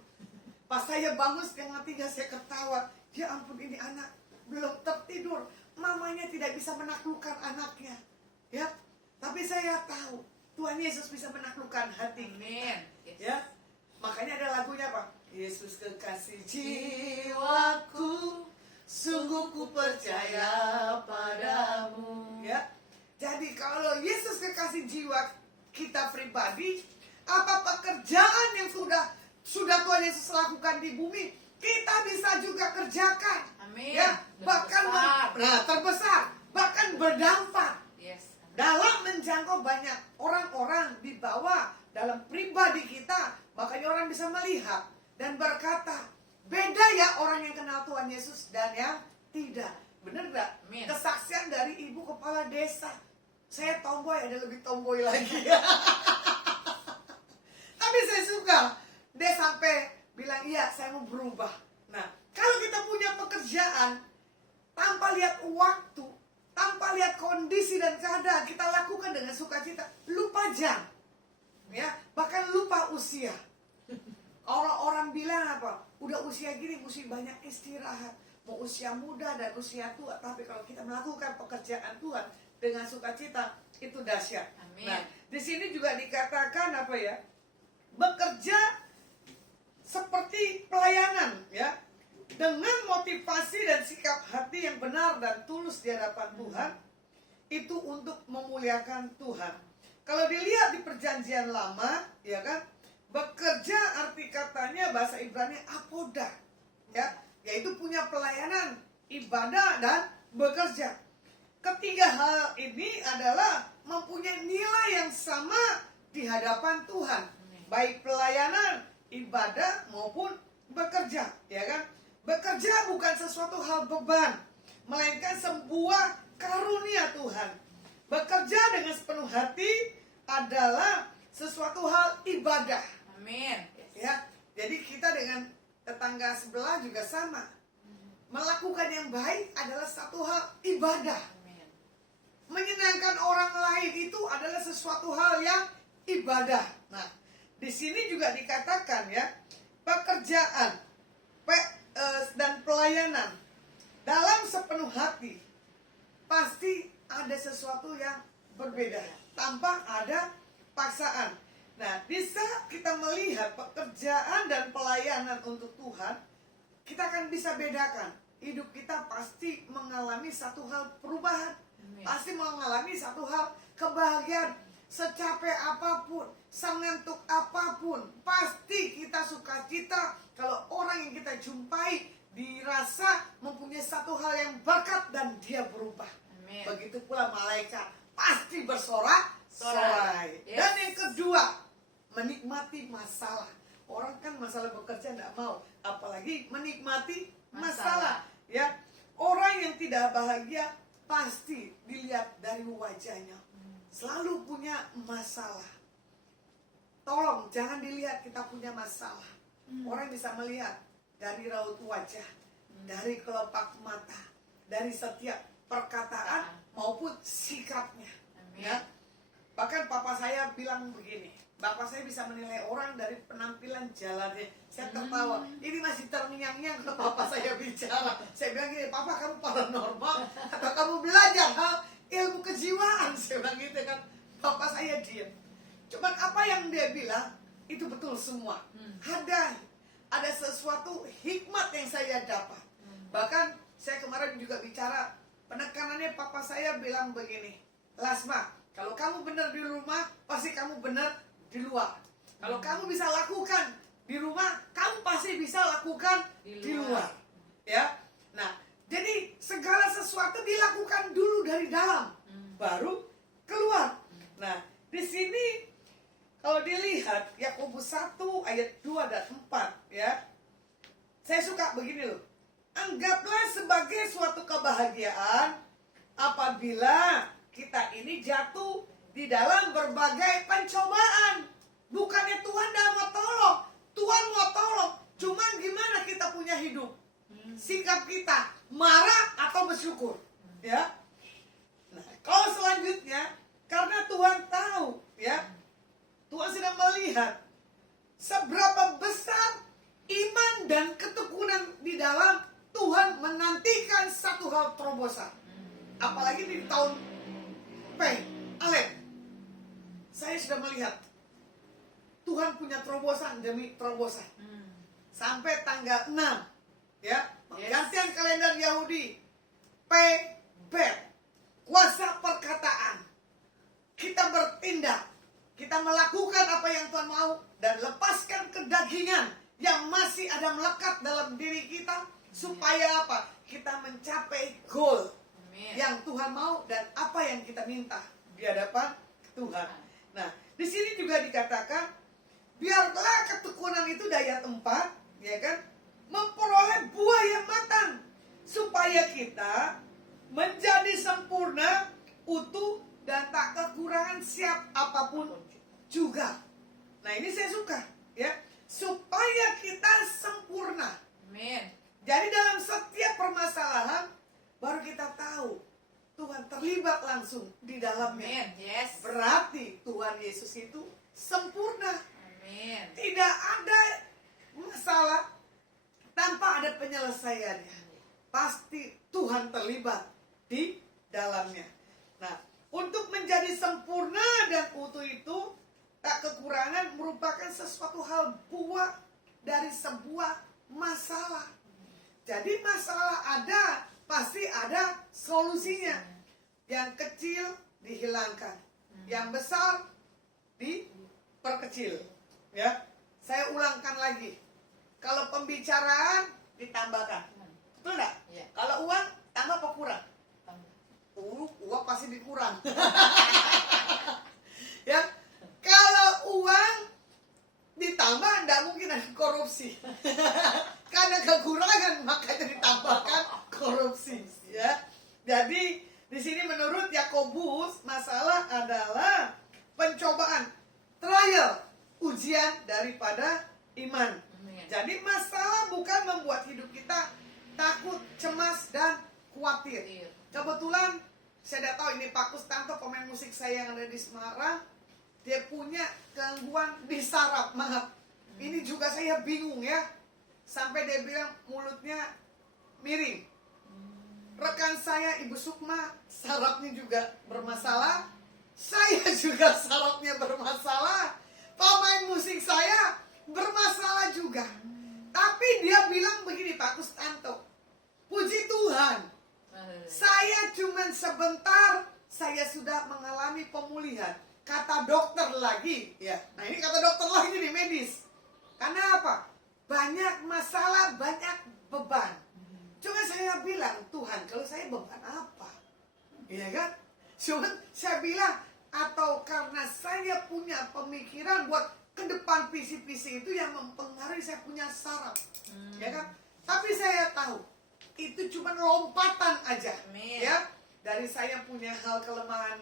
Pas saya bangun setengah 3, saya ketawa. Ya ampun, ini anak belum tertidur. Mamanya tidak bisa menaklukkan anaknya, ya. Tapi saya tahu Tuhan Yesus bisa menaklukkan hati. Amin. Yes. Ya, makanya ada lagunya apa? Yesus kekasih jiwaku, sungguh ku percaya padamu. Ya, jadi kalau Yesus kekasih jiwa kita pribadi, apa pekerjaan yang sudah Tuhan Yesus lakukan di bumi, kita bisa juga kerjakan. Amin. Ya, bahkan terbesar, bahkan berdampak. Yes. Dalam menjangkau banyak orang-orang di bawah dalam pribadi kita, makanya orang bisa melihat dan berkata, beda ya orang yang kenal Tuhan Yesus dan yang tidak. Bener gak? Amin. Kesaksian dari ibu kepala desa, saya tomboy, ada lebih tomboy lagi. Tapi saya suka, dia sampai bilang, iya saya mau berubah. Nah, kalau kita punya pekerjaan, tanpa lihat waktu, tanpa lihat kondisi dan keadaan, kita lakukan dengan sukacita, lupa jam, ya, bahkan lupa usia. Orang-orang bilang apa? Udah usia gini mesti banyak istirahat. Mau usia muda dan usia tua, tapi kalau kita melakukan pekerjaan Tuhan dengan sukacita, itu dahsyat. Amin. Nah, di sini juga dikatakan apa ya? Bekerja seperti pelayanan, ya, dengan motivasi dan sikap hati yang benar dan tulus di hadapan Tuhan, itu untuk memuliakan Tuhan. Kalau dilihat di perjanjian lama, ya kan, bekerja arti katanya bahasa Ibrani apoda, ya, yaitu punya pelayanan, ibadah dan bekerja. Ketiga hal ini adalah mempunyai nilai yang sama di hadapan Tuhan, baik pelayanan, ibadah maupun bekerja, ya kan? Bekerja bukan sesuatu hal beban, melainkan sebuah karunia Tuhan. Bekerja dengan sepenuh hati adalah sesuatu hal ibadah. Amin. Ya, jadi kita dengan tetangga sebelah juga sama. Melakukan yang baik adalah satu hal ibadah. Amin. Menyenangkan orang lain itu adalah sesuatu hal yang ibadah. Nah, di sini juga dikatakan ya, pekerjaan dan pelayanan dalam sepenuh hati pasti ada sesuatu yang berbeda tanpa ada paksaan. Nah, bisa kita melihat pekerjaan dan pelayanan untuk Tuhan, kita akan bisa bedakan. Hidup kita pasti mengalami satu hal perubahan. Amin. Pasti mengalami satu hal kebahagiaan. Secapek apapun, sengantuk apapun, pasti kita sukacita kalau orang yang kita jumpai dirasa mempunyai satu hal yang berkat dan dia berubah. Amin. Begitu pula malaikat pasti bersorak-sorai. Yes. Dan yang kedua, menikmati masalah. Orang kan masalah bekerja tidak mau, apalagi menikmati masalah. Ya, orang yang tidak bahagia pasti dilihat dari wajahnya, selalu punya masalah. Tolong jangan dilihat kita punya masalah. Orang bisa melihat dari raut wajah, dari kelopak mata, dari setiap perkataan maupun sikapnya. Amin. Ya. Bahkan papa saya bilang begini, bapak saya bisa menilai orang dari penampilan jalannya. Saya tertawa, ini masih terngiang-ngiang kalau papa saya bicara. Saya bilang gini, papa kamu paranormal atau kamu belajar hal ilmu kejiwaan? Saya bilang gitu kan. Bapak saya diam. Cuman apa yang dia bilang itu betul semua. Ada sesuatu hikmat yang saya dapat. Bahkan saya kemarin juga bicara, penekanannya papa saya bilang begini, Lasma, kalau kamu benar di rumah, pasti kamu benar di luar. Kalau kamu bisa lakukan di rumah, kamu pasti bisa lakukan di luar. Ya. Nah, jadi segala sesuatu dilakukan dulu dari dalam, baru keluar. Nah, di sini kalau dilihat Yakobus 1 ayat 2 dan 4, ya. Saya suka begini loh. Anggaplah sebagai suatu kebahagiaan apabila kita ini jatuh di dalam berbagai pencobaan. Bukannya Tuhan dah mau tolong, Tuhan mau tolong. Cuman gimana kita punya hidup? Sikap kita marah atau bersyukur, ya. Nah, kalau selanjutnya, karena Tuhan tahu, ya, Tuhan sedang melihat seberapa besar iman dan ketekunan di dalam Tuhan menantikan satu hal terobosan. Apalagi di tahun Alef. saya sudah melihat Tuhan punya terobosan demi terobosan. Sampai tanggal 6 ya, pergantian kalender Yahudi, Bet, kuasa perkataan. Kita bertindak, kita melakukan apa yang Tuhan mau, dan lepaskan kedagingan yang masih ada melekat dalam diri kita, supaya apa? Kita mencapai goal yang Tuhan mau dan apa yang kita minta di hadapan Tuhan. Nah, di sini juga dikatakan, biarlah ketekunan itu di ayat 4, ya kan, memperoleh buah yang matang, supaya kita menjadi sempurna, utuh, dan tak kekurangan siap apapun juga. Nah, ini saya suka, ya, supaya kita sempurna. Amin. Jadi dalam setiap permasalahan baru kita tahu Tuhan terlibat langsung di dalamnya. Amin. Yes. Berarti Tuhan Yesus itu sempurna. Amin. Tidak ada masalah tanpa ada penyelesaiannya. Pasti Tuhan terlibat di dalamnya. Nah, untuk menjadi sempurna dan utuh itu tak kekurangan merupakan sesuatu hal buah dari sebuah masalah. Jadi masalah ada, pasti ada solusinya. Yang kecil dihilangkan, yang besar diperkecil. Ya, saya ulangkan lagi. Kalau pembicaraan ditambahkan, betul enggak? Ya. Kalau uang tambah apa kurang? Uang pasti dikurang. Ya, kalau uang ditambah tidak mungkin ada korupsi. Karena kekurangan makanya ditambahkan korupsi. Ya, jadi di sini menurut Yakobus masalah adalah pencobaan, trial, ujian daripada iman. Jadi masalah bukan membuat hidup kita takut, cemas, dan khawatir. Kebetulan saya tidak tahu ini Pak Kustanto, pemain musik saya yang ada di Semarang, dia punya gangguan di saraf. Maaf, ini juga saya bingung ya. Sampai dia bilang mulutnya miring. Rekan saya Ibu Sukma sarafnya juga bermasalah. Saya juga sarafnya bermasalah. Pemain musik saya bermasalah juga. Tapi dia bilang begini Pak Kustanto, puji Tuhan, saya cuma sebentar saya sudah mengalami pemulihan. Kata dokter lagi, ya. Nah ini kata dokter lagi di medis. Karena apa? Banyak masalah, banyak beban. Cuma saya bilang, Tuhan, kalau saya beban apa? Iya kan? Cuma saya bilang, atau karena saya punya pemikiran buat ke depan visi-visi itu yang mempengaruhi saya punya saraf. Ya kan? Tapi saya tahu itu cuma lompatan aja. Amin. Ya. Dari saya punya hal kelemahan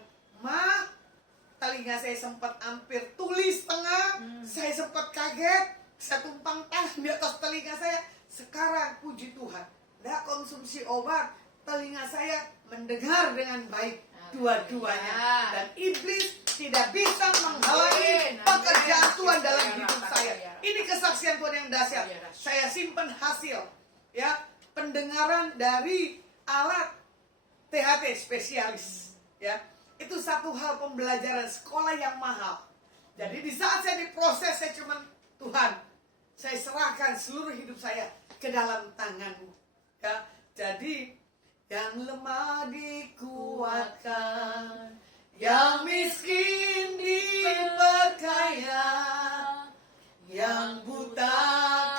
telinga saya sempat hampir tulis setengah. Saya sempat kaget. Saya tumpang tangan di atas telinga saya. Sekarang puji Tuhan, tidak konsumsi obat, telinga saya mendengar dengan baik dua-duanya. Dan iblis tidak bisa menghalangi pekerjaan Tuhan dalam hidup saya. Ini kesaksian Tuhan yang dahsyat. Saya simpan hasil, ya, pendengaran dari alat THT spesialis, ya. Itu satu hal pembelajaran sekolah yang mahal. Jadi di saat saya diproses, saya cuma, Tuhan, saya serahkan seluruh hidup saya ke dalam tangan-Mu. Ya, jadi yang lemah dikuatkan, yang miskin diperkaya, yang buta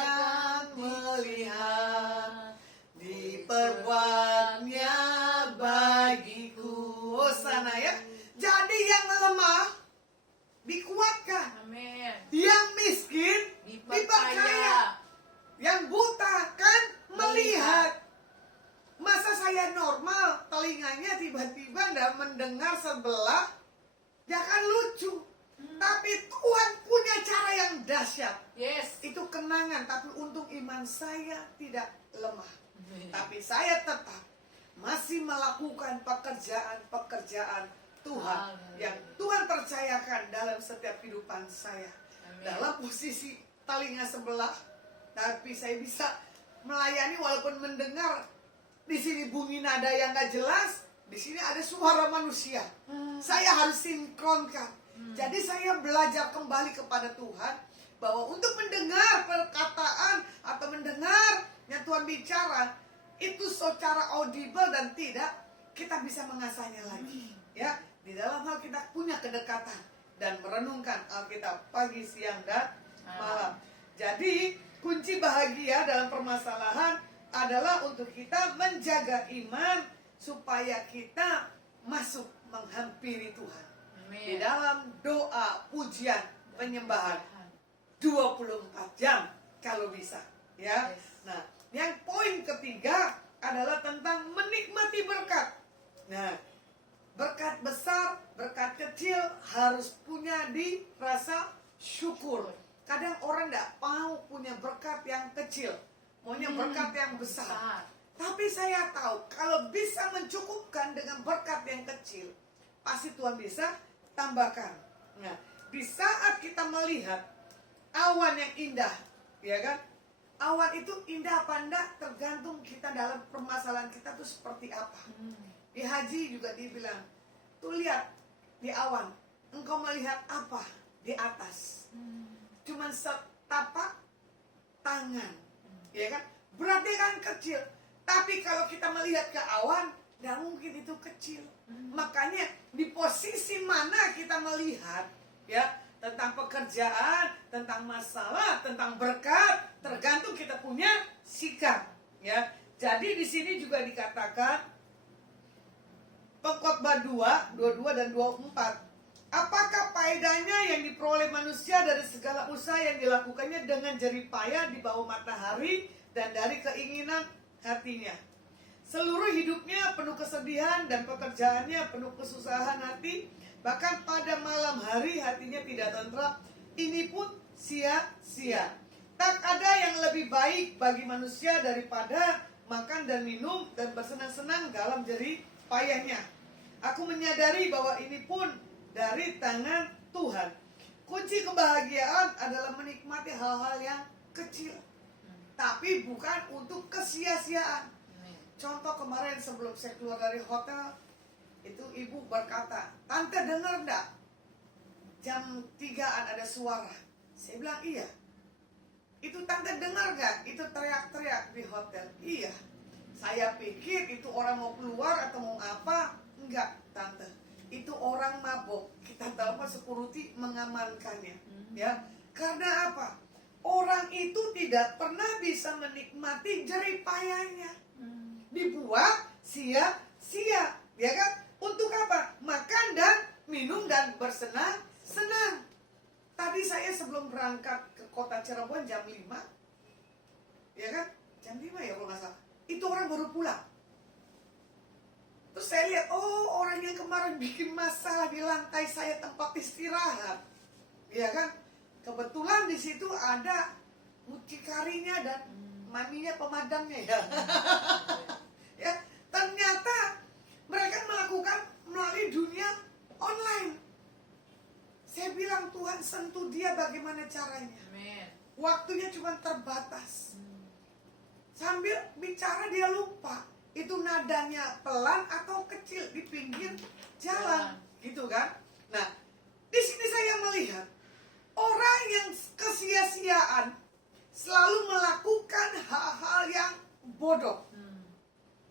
akan melihat, diperbuatnya bagiku. Oh sana ya. Jadi yang lemah dikuatkan. Amin. Yang miskin diperkaya. Yang buta kan melihat. Masa saya normal telinganya tiba-tiba tidak mendengar sebelah, ya kan lucu. Tapi Tuhan punya cara yang dahsyat. Yes. Itu kenangan, tapi untung iman saya tidak lemah. Tapi saya tetap masih melakukan pekerjaan-pekerjaan Tuhan yang Tuhan percayakan dalam setiap kehidupan saya. Amin. Dalam posisi telinga sebelah, tapi saya bisa melayani walaupun mendengar di sini bunyi nada yang gak jelas, di sini ada suara manusia. Saya harus sinkronkan. Jadi saya belajar kembali kepada Tuhan bahwa untuk mendengar perkataan atau mendengarnya Tuhan bicara itu secara audible dan tidak, kita bisa mengasahnya lagi. Ya, di dalam hal kita punya kedekatan dan merenungkan Alkitab pagi, siang, dan malam. Jadi kunci bahagia dalam permasalahan adalah untuk kita menjaga iman supaya kita masuk menghampiri Tuhan. Di dalam doa, pujian, penyembahan 24 jam kalau bisa, ya. Nah, yang poin ketiga adalah tentang menikmati berkat. Nah, berkat besar, berkat kecil harus punya di rasa syukur. Kadang orang tidak mau punya berkat yang kecil, maunya berkat yang besar. Tapi saya tahu kalau bisa mencukupkan dengan berkat yang kecil, pasti Tuhan bisa tambahkan. Nah, di saat kita melihat awan yang indah, ya kan? Awan itu indah apa enggak tergantung kita dalam permasalahan kita tuh seperti apa. Di haji juga dibilang, tuh lihat di awan, engkau melihat apa di atas? Cuman setapak tangan, ya kan? Berarti kan kecil. Tapi kalau kita melihat ke awan, tidak mungkin itu kecil. Makanya di posisi mana kita melihat, ya, tentang pekerjaan, tentang masalah, tentang berkat, tergantung kita punya sikap, ya. Jadi di sini juga dikatakan Pengkhotbah 2:22 dan 24. Apakah faedahnya yang diperoleh manusia dari segala usaha yang dilakukannya dengan jerih payah di bawah matahari dan dari keinginan hatinya? Seluruh hidupnya penuh kesedihan dan pekerjaannya penuh kesusahan hati. Bahkan pada malam hari hatinya tidak tentram. Ini pun sia-sia. Tak ada yang lebih baik bagi manusia daripada makan dan minum dan bersenang-senang dalam jerih payahnya. Aku menyadari bahwa ini pun dari tangan Tuhan. Kunci kebahagiaan adalah menikmati hal-hal yang kecil, tapi bukan untuk kesia-siaan. Contoh kemarin sebelum saya keluar dari hotel, itu ibu berkata, "Tante dengar enggak? Jam 3-an ada suara." Saya bilang, "Iya." "Itu tante dengar enggak? Itu teriak-teriak di hotel." "Iya." Saya pikir itu orang mau keluar atau mau apa. "Enggak, tante. Itu orang mabok." Kita tahu Pak security mengamankannya. Ya, karena apa? Orang itu tidak pernah bisa menikmati jerih payahnya. Dibuat sia-sia, ya kan? Untuk apa? Makan dan minum dan bersenang-senang. Tadi saya sebelum berangkat ke kota Cirebon jam 5, ya kan? Jam 5 ya kalau nggak salah. Itu orang baru pulang. Terus saya lihat, oh, orang yang kemarin bikin masalah di lantai saya tempat istirahat, ya kan? Kebetulan di situ ada mucikarinya dan maminya pemadamnya, ya. Ya, ternyata mereka melakukan melalui dunia online. Saya bilang, Tuhan sentuh dia bagaimana caranya. Amin. Waktunya cuma terbatas. Sambil bicara dia lupa itu nadanya pelan atau kecil di pinggir jalan, gitu kan? Nah, di sini saya melihat orang yang kesia-siaan selalu melakukan hal-hal yang bodoh.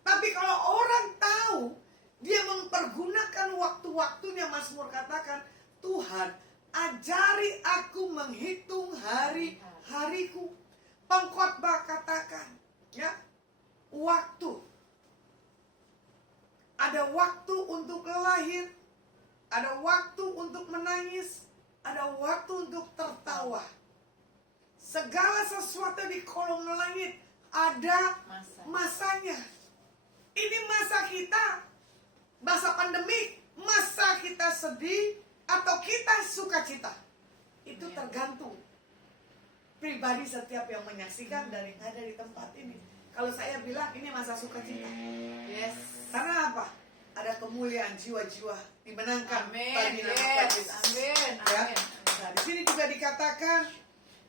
Tapi kalau orang tahu dia mempergunakan waktu-waktunya, Mazmur katakan, "Tuhan, ajari aku menghitung hari-hariku." Pengkhotbah katakan, ya, waktu. Ada waktu untuk lahir, ada waktu untuk menangis, ada waktu untuk tertawa. Segala sesuatu di kolong langit ada masanya. Ini masa kita, masa pandemi, masa kita sedih atau kita sukacita. Itu tergantung pribadi setiap yang menyaksikan dan yang ada di tempat ini. Kalau saya bilang ini masa sukacita. Yes. Karena apa? Ada kemuliaan jiwa-jiwa dimenangkan bagi nama Yes. Yesus. Amin. Ya. Amin. Nah, di sini juga dikatakan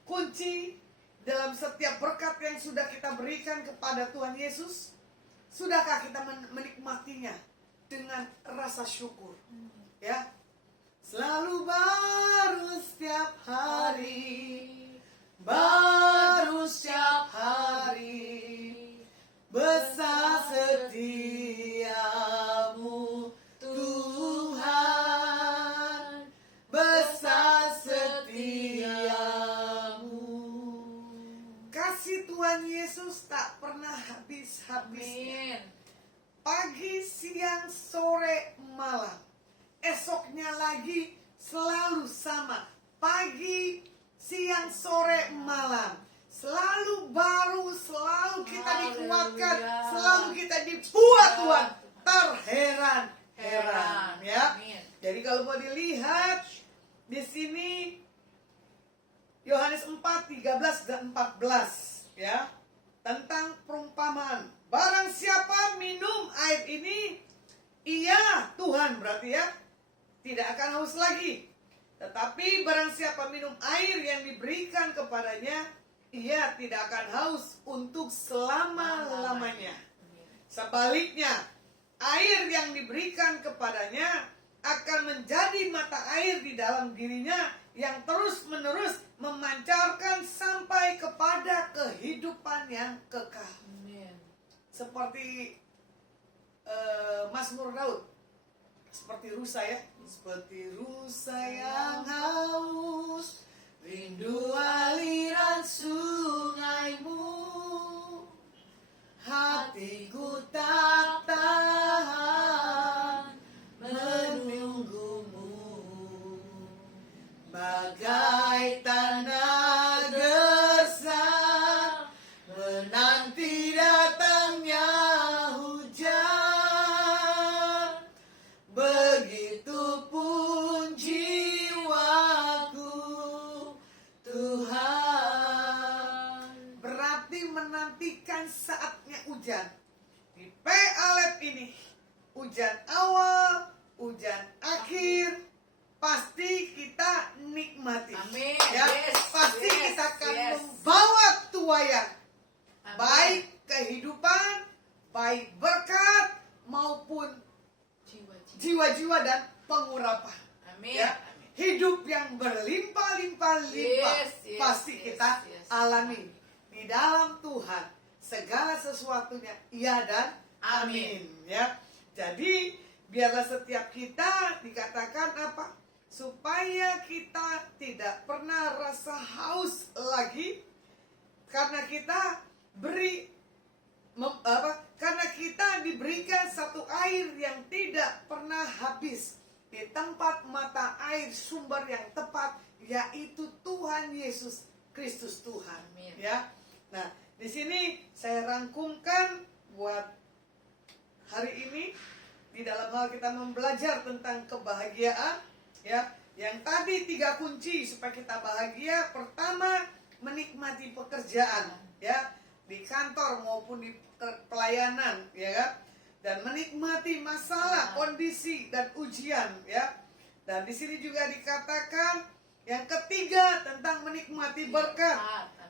kunci dalam setiap berkat yang sudah kita berikan kepada Tuhan Yesus, sudahkah kita menikmatinya dengan rasa syukur? Ya. selalu baru setiap hari, baru setiap hari, besar setiamu Tuhan, besar setiamu. Kasih Tuhan Yesus tak pernah habis-habisnya. Pagi, siang, sore, malam. Esoknya lagi selalu sama. Pagi, siang, sore, malam. Selalu baru, selalu kita dikuatkan, selalu kita dibuat Tuhan terheran-heran, ya. Jadi kalau mau dilihat di sini Yohanes 4, 13 dan 14, ya. Tentang perumpamaan. Barang siapa minum air ini, ia Tuhan berarti ya, tidak akan haus lagi. Tetapi barang siapa minum air yang diberikan kepadanya, ia tidak akan haus untuk selama-lamanya. Sebaliknya, air yang diberikan kepadanya akan menjadi mata air di dalam dirinya yang terus-menerus memancarkan sampai kepada kehidupan yang kekal. Seperti Mazmur Daud, seperti rusa ya, seperti rusa yang haus, rindu aliran sungaimu, hatiku tak tahan menunggumu, bagai tanah gersang menanti datangnya hujan. Begitupun jiwaku Tuhan. Berarti menantikan saatnya hujan. Di P-Alep ini, hujan awal, hujan akhir, pasti kita nikmati. Amin. Ya, Yes, pasti yes, kita akan yes. membawa tuayan. Amin. Baik kehidupan, baik berkat, maupun jiwa-jiwa dan pengurapan. Amin. Ya, hidup yang berlimpah-limpah-limpah Yes, pasti yes, kita yes. alami di dalam Tuhan. Segala sesuatunya iya dan amin. Ya, jadi biarlah setiap kita dikatakan apa? Supaya kita tidak pernah rasa haus lagi, karena kita karena kita diberikan satu air yang tidak pernah habis di tempat mata air sumber yang tepat, yaitu Tuhan Yesus Kristus Tuhan. Amin. Ya, nah di sini saya rangkumkan buat hari ini di dalam hal kita belajar tentang kebahagiaan, ya. Yang tadi 3 kunci supaya kita bahagia. Pertama, menikmati pekerjaan, ya, di kantor maupun di pelayanan, ya kan? Dan menikmati masalah, kondisi dan ujian, ya. Dan di sini juga dikatakan yang ketiga tentang menikmati berkat,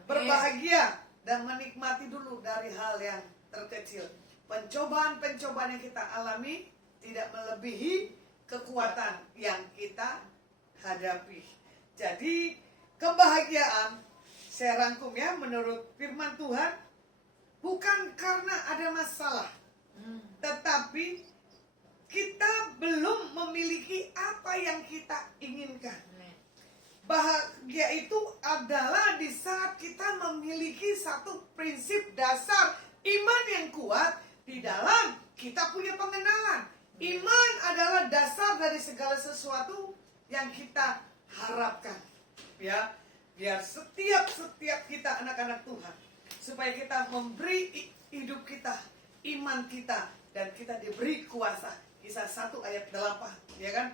berbahagia dan menikmati dulu dari hal yang terkecil. Pencobaan-pencobaan yang kita alami tidak melebihi kekuatan yang kita hadapi. Jadi kebahagiaan, saya rangkum ya, menurut firman Tuhan, bukan karena ada masalah, tetapi kita belum memiliki apa yang kita inginkan. Bahagia itu adalah di saat kita memiliki satu prinsip dasar iman yang kuat di dalam kita punya pengenalan. Iman adalah dasar dari segala sesuatu yang kita harapkan. Ya, biar setiap kita anak-anak Tuhan, supaya kita memberi hidup kita, iman kita, dan kita diberi kuasa. Kisah 1 ayat 8, ya kan?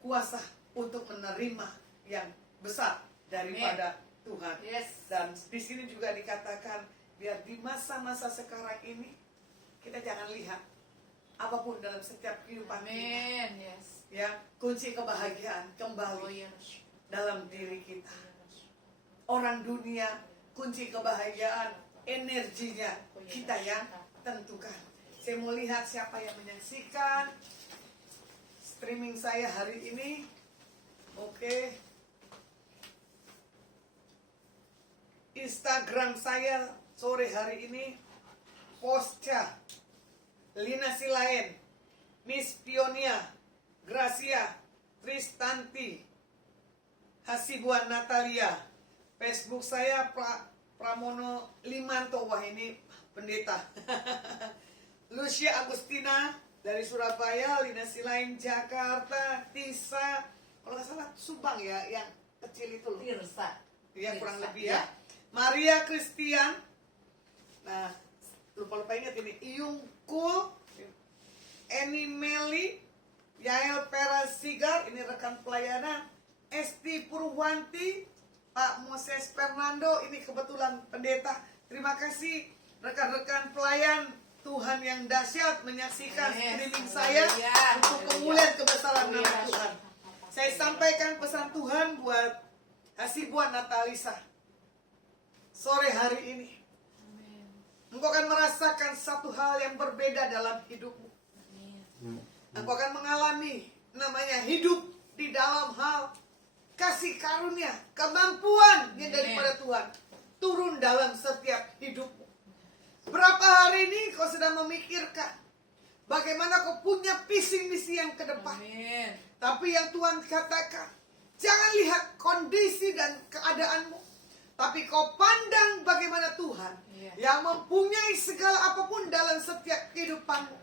Kuasa untuk menerima yang besar daripada Tuhan. Yes. Dan di sini juga dikatakan, biar di masa-masa sekarang ini kita jangan lihat apapun dalam setiap kehidupan kita. Amin. Yes. Ya, kunci kebahagiaan kembali Oh, yes. dalam diri kita. Orang dunia, kunci kebahagiaan, energinya kita yang tentukan. Saya mau lihat siapa yang menyaksikan streaming saya hari ini. Oke. Instagram saya sore hari ini Posca, Lina Silaen, Miss Pionia, Gracia, Tristanti, Hasibuan Natalia. Facebook saya Pramono Limanto. Wah, ini pendeta. Lucia Agustina dari Surabaya, Lina Silaen Jakarta, Tisa, kalau nggak salah Subang ya, yang kecil itu loh. Tirsa. Ya, kurang Tirsa, lebih ya. ya. Maria Christian. Nah, lupa ingat ini. Iyungkul, Eni Meli, Yael Perasigar, ini rekan pelayanan. Esti Purwanti, Pak Moses Fernando, ini kebetulan pendeta. Terima kasih rekan-rekan pelayan Tuhan yang dahsyat menyaksikan streaming saya untuk kemuliaan kebesaran nama Tuhan. Saya sampaikan pesan Tuhan buat Hasibuan Natalisa sore hari ini. Engkau akan merasakan satu hal yang berbeda dalam hidupmu. Engkau akan mengalami namanya hidup di dalam hal kasih karunia, kemampuan yang daripada Tuhan turun dalam setiap hidupmu. Berapa hari ini kau sedang memikirkan bagaimana kau punya visi misi yang ke depan. Tapi yang Tuhan katakan, jangan lihat kondisi dan keadaanmu, tapi kau pandang bagaimana Tuhan yang mempunyai segala apapun dalam setiap kehidupanmu.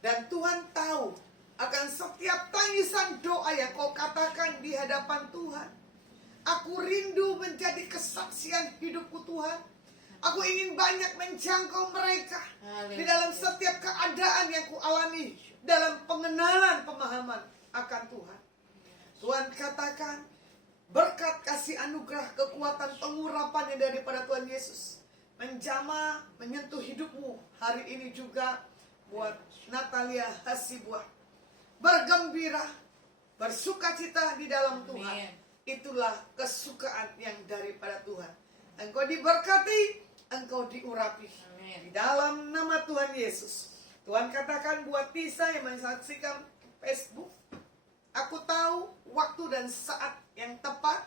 Dan Tuhan tahu akan setiap tangisan doa yang kau katakan di hadapan Tuhan. Aku rindu menjadi kesaksian hidupku Tuhan. Aku ingin banyak menjangkau mereka di dalam setiap keadaan yang ku alami, dalam pengenalan pemahaman akan Tuhan. Tuhan katakan berkat kasih anugerah kekuatan pengurapan yang daripada Tuhan Yesus menjamah menyentuh hidupmu hari ini juga buat Natalia Hasibuan. Bergembira, bersukacita di dalam Tuhan. Itulah kesukaan yang daripada Tuhan. Engkau diberkati, engkau diurapi. Di dalam nama Tuhan Yesus. Tuhan katakan buat Tisa yang menyaksikan Facebook, aku tahu waktu dan saat yang tepat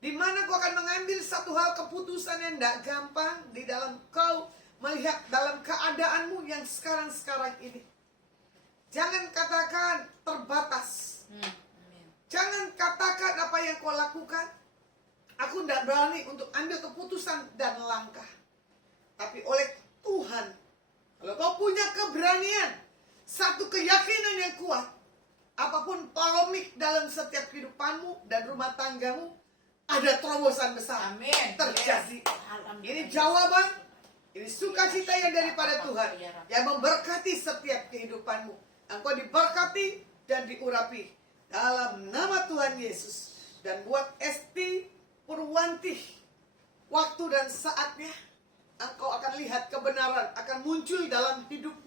di mana kau akan mengambil satu hal keputusan yang tidak gampang di dalam kau melihat dalam keadaanmu yang sekarang ini. Jangan katakan terbatas. Jangan katakan apa yang kau lakukan, aku tidak berani untuk ambil keputusan dan langkah. Tapi oleh Tuhan, kalau kau punya keberanian, satu keyakinan yang kuat, apapun polemik dalam setiap kehidupanmu dan rumah tanggamu, ada terobosan besar terjadi. Ini jawaban, ini sukacita yang daripada Tuhan yang memberkati setiap kehidupanmu. Engkau diberkati dan diurapi dalam nama Tuhan Yesus. Dan buat Esti Purwanti, waktu dan saatnya engkau akan lihat kebenaran akan muncul dalam hidupmu.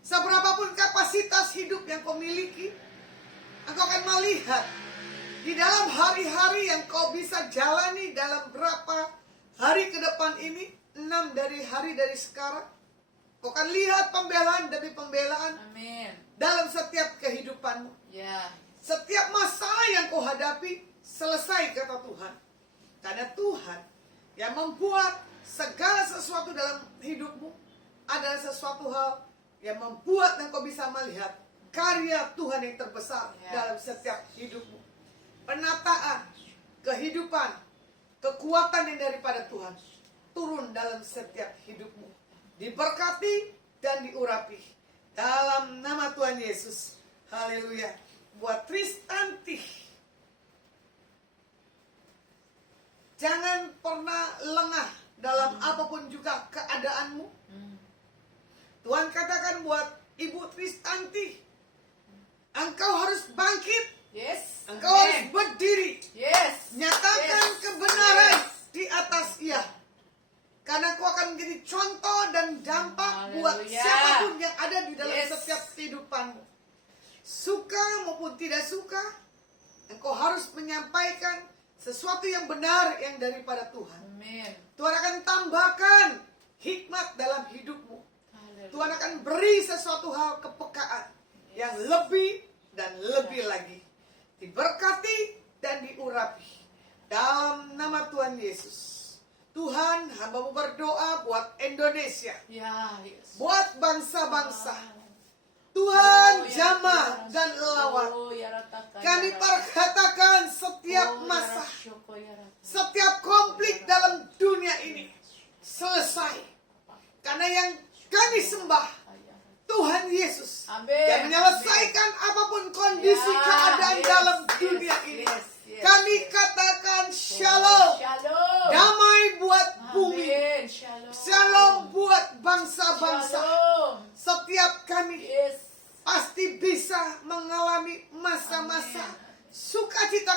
Seberapapun kapasitas hidup yang kau miliki, engkau akan melihat di dalam hari-hari yang kau bisa jalani dalam berapa hari ke depan ini, 6 hari dari sekarang, kau akan lihat pembelaan demi pembelaan dalam setiap kehidupanmu. Setiap masalah yang kau hadapi selesai, kata Tuhan. Karena Tuhan yang membuat segala sesuatu dalam hidupmu adalah sesuatu hal yang membuat engkau bisa melihat karya Tuhan yang terbesar dalam setiap hidupmu. Penataan, kehidupan, kekuatan yang daripada Tuhan turun dalam setiap hidupmu. Diberkati dan diurapi dalam nama Tuhan Yesus. Haleluya. Buat Tristanti, jangan pernah lengah dalam apapun juga keadaanmu. Tuhan katakan buat Ibu Tristanti, engkau harus bangkit. Engkau harus berdiri. Nyatakan kebenaran di atas ia. Karena kau akan menjadi contoh dan dampak buat siapapun yang ada di dalam setiap kehidupanmu. Suka maupun tidak suka, engkau harus menyampaikan sesuatu yang benar yang daripada Tuhan. Tuhan akan tambahkan hikmat dalam hidupmu. Tuhan akan beri sesuatu hal kepekaan yang lebih dan lebih lagi. diberkati dan diurapi. Dalam nama Tuhan Yesus. Tuhan, hamba-Mu berdoa buat Indonesia. Ya, Yesus. Buat bangsa-bangsa. Tuhan, Oh, ya, jamaah ya, dan lawat. oh, ya, rataka, Kami ya, perkatakan setiap oh, ya, masa, rasyoko, ya, rataka. setiap konflik dalam dunia ini selesai. Karena yang kami sembah, Tuhan Yesus, Amin. yang menyelesaikan apapun kondisi Ya, keadaan yes, dalam yes, dunia ini. yes, yes, Kami yes. katakan shalom. Shalom. Damai buat bumi. Amin. Shalom. Shalom buat bangsa-bangsa. Shalom. Setiap kami Yes. pasti bisa mengalami masa-masa Amin. sukacita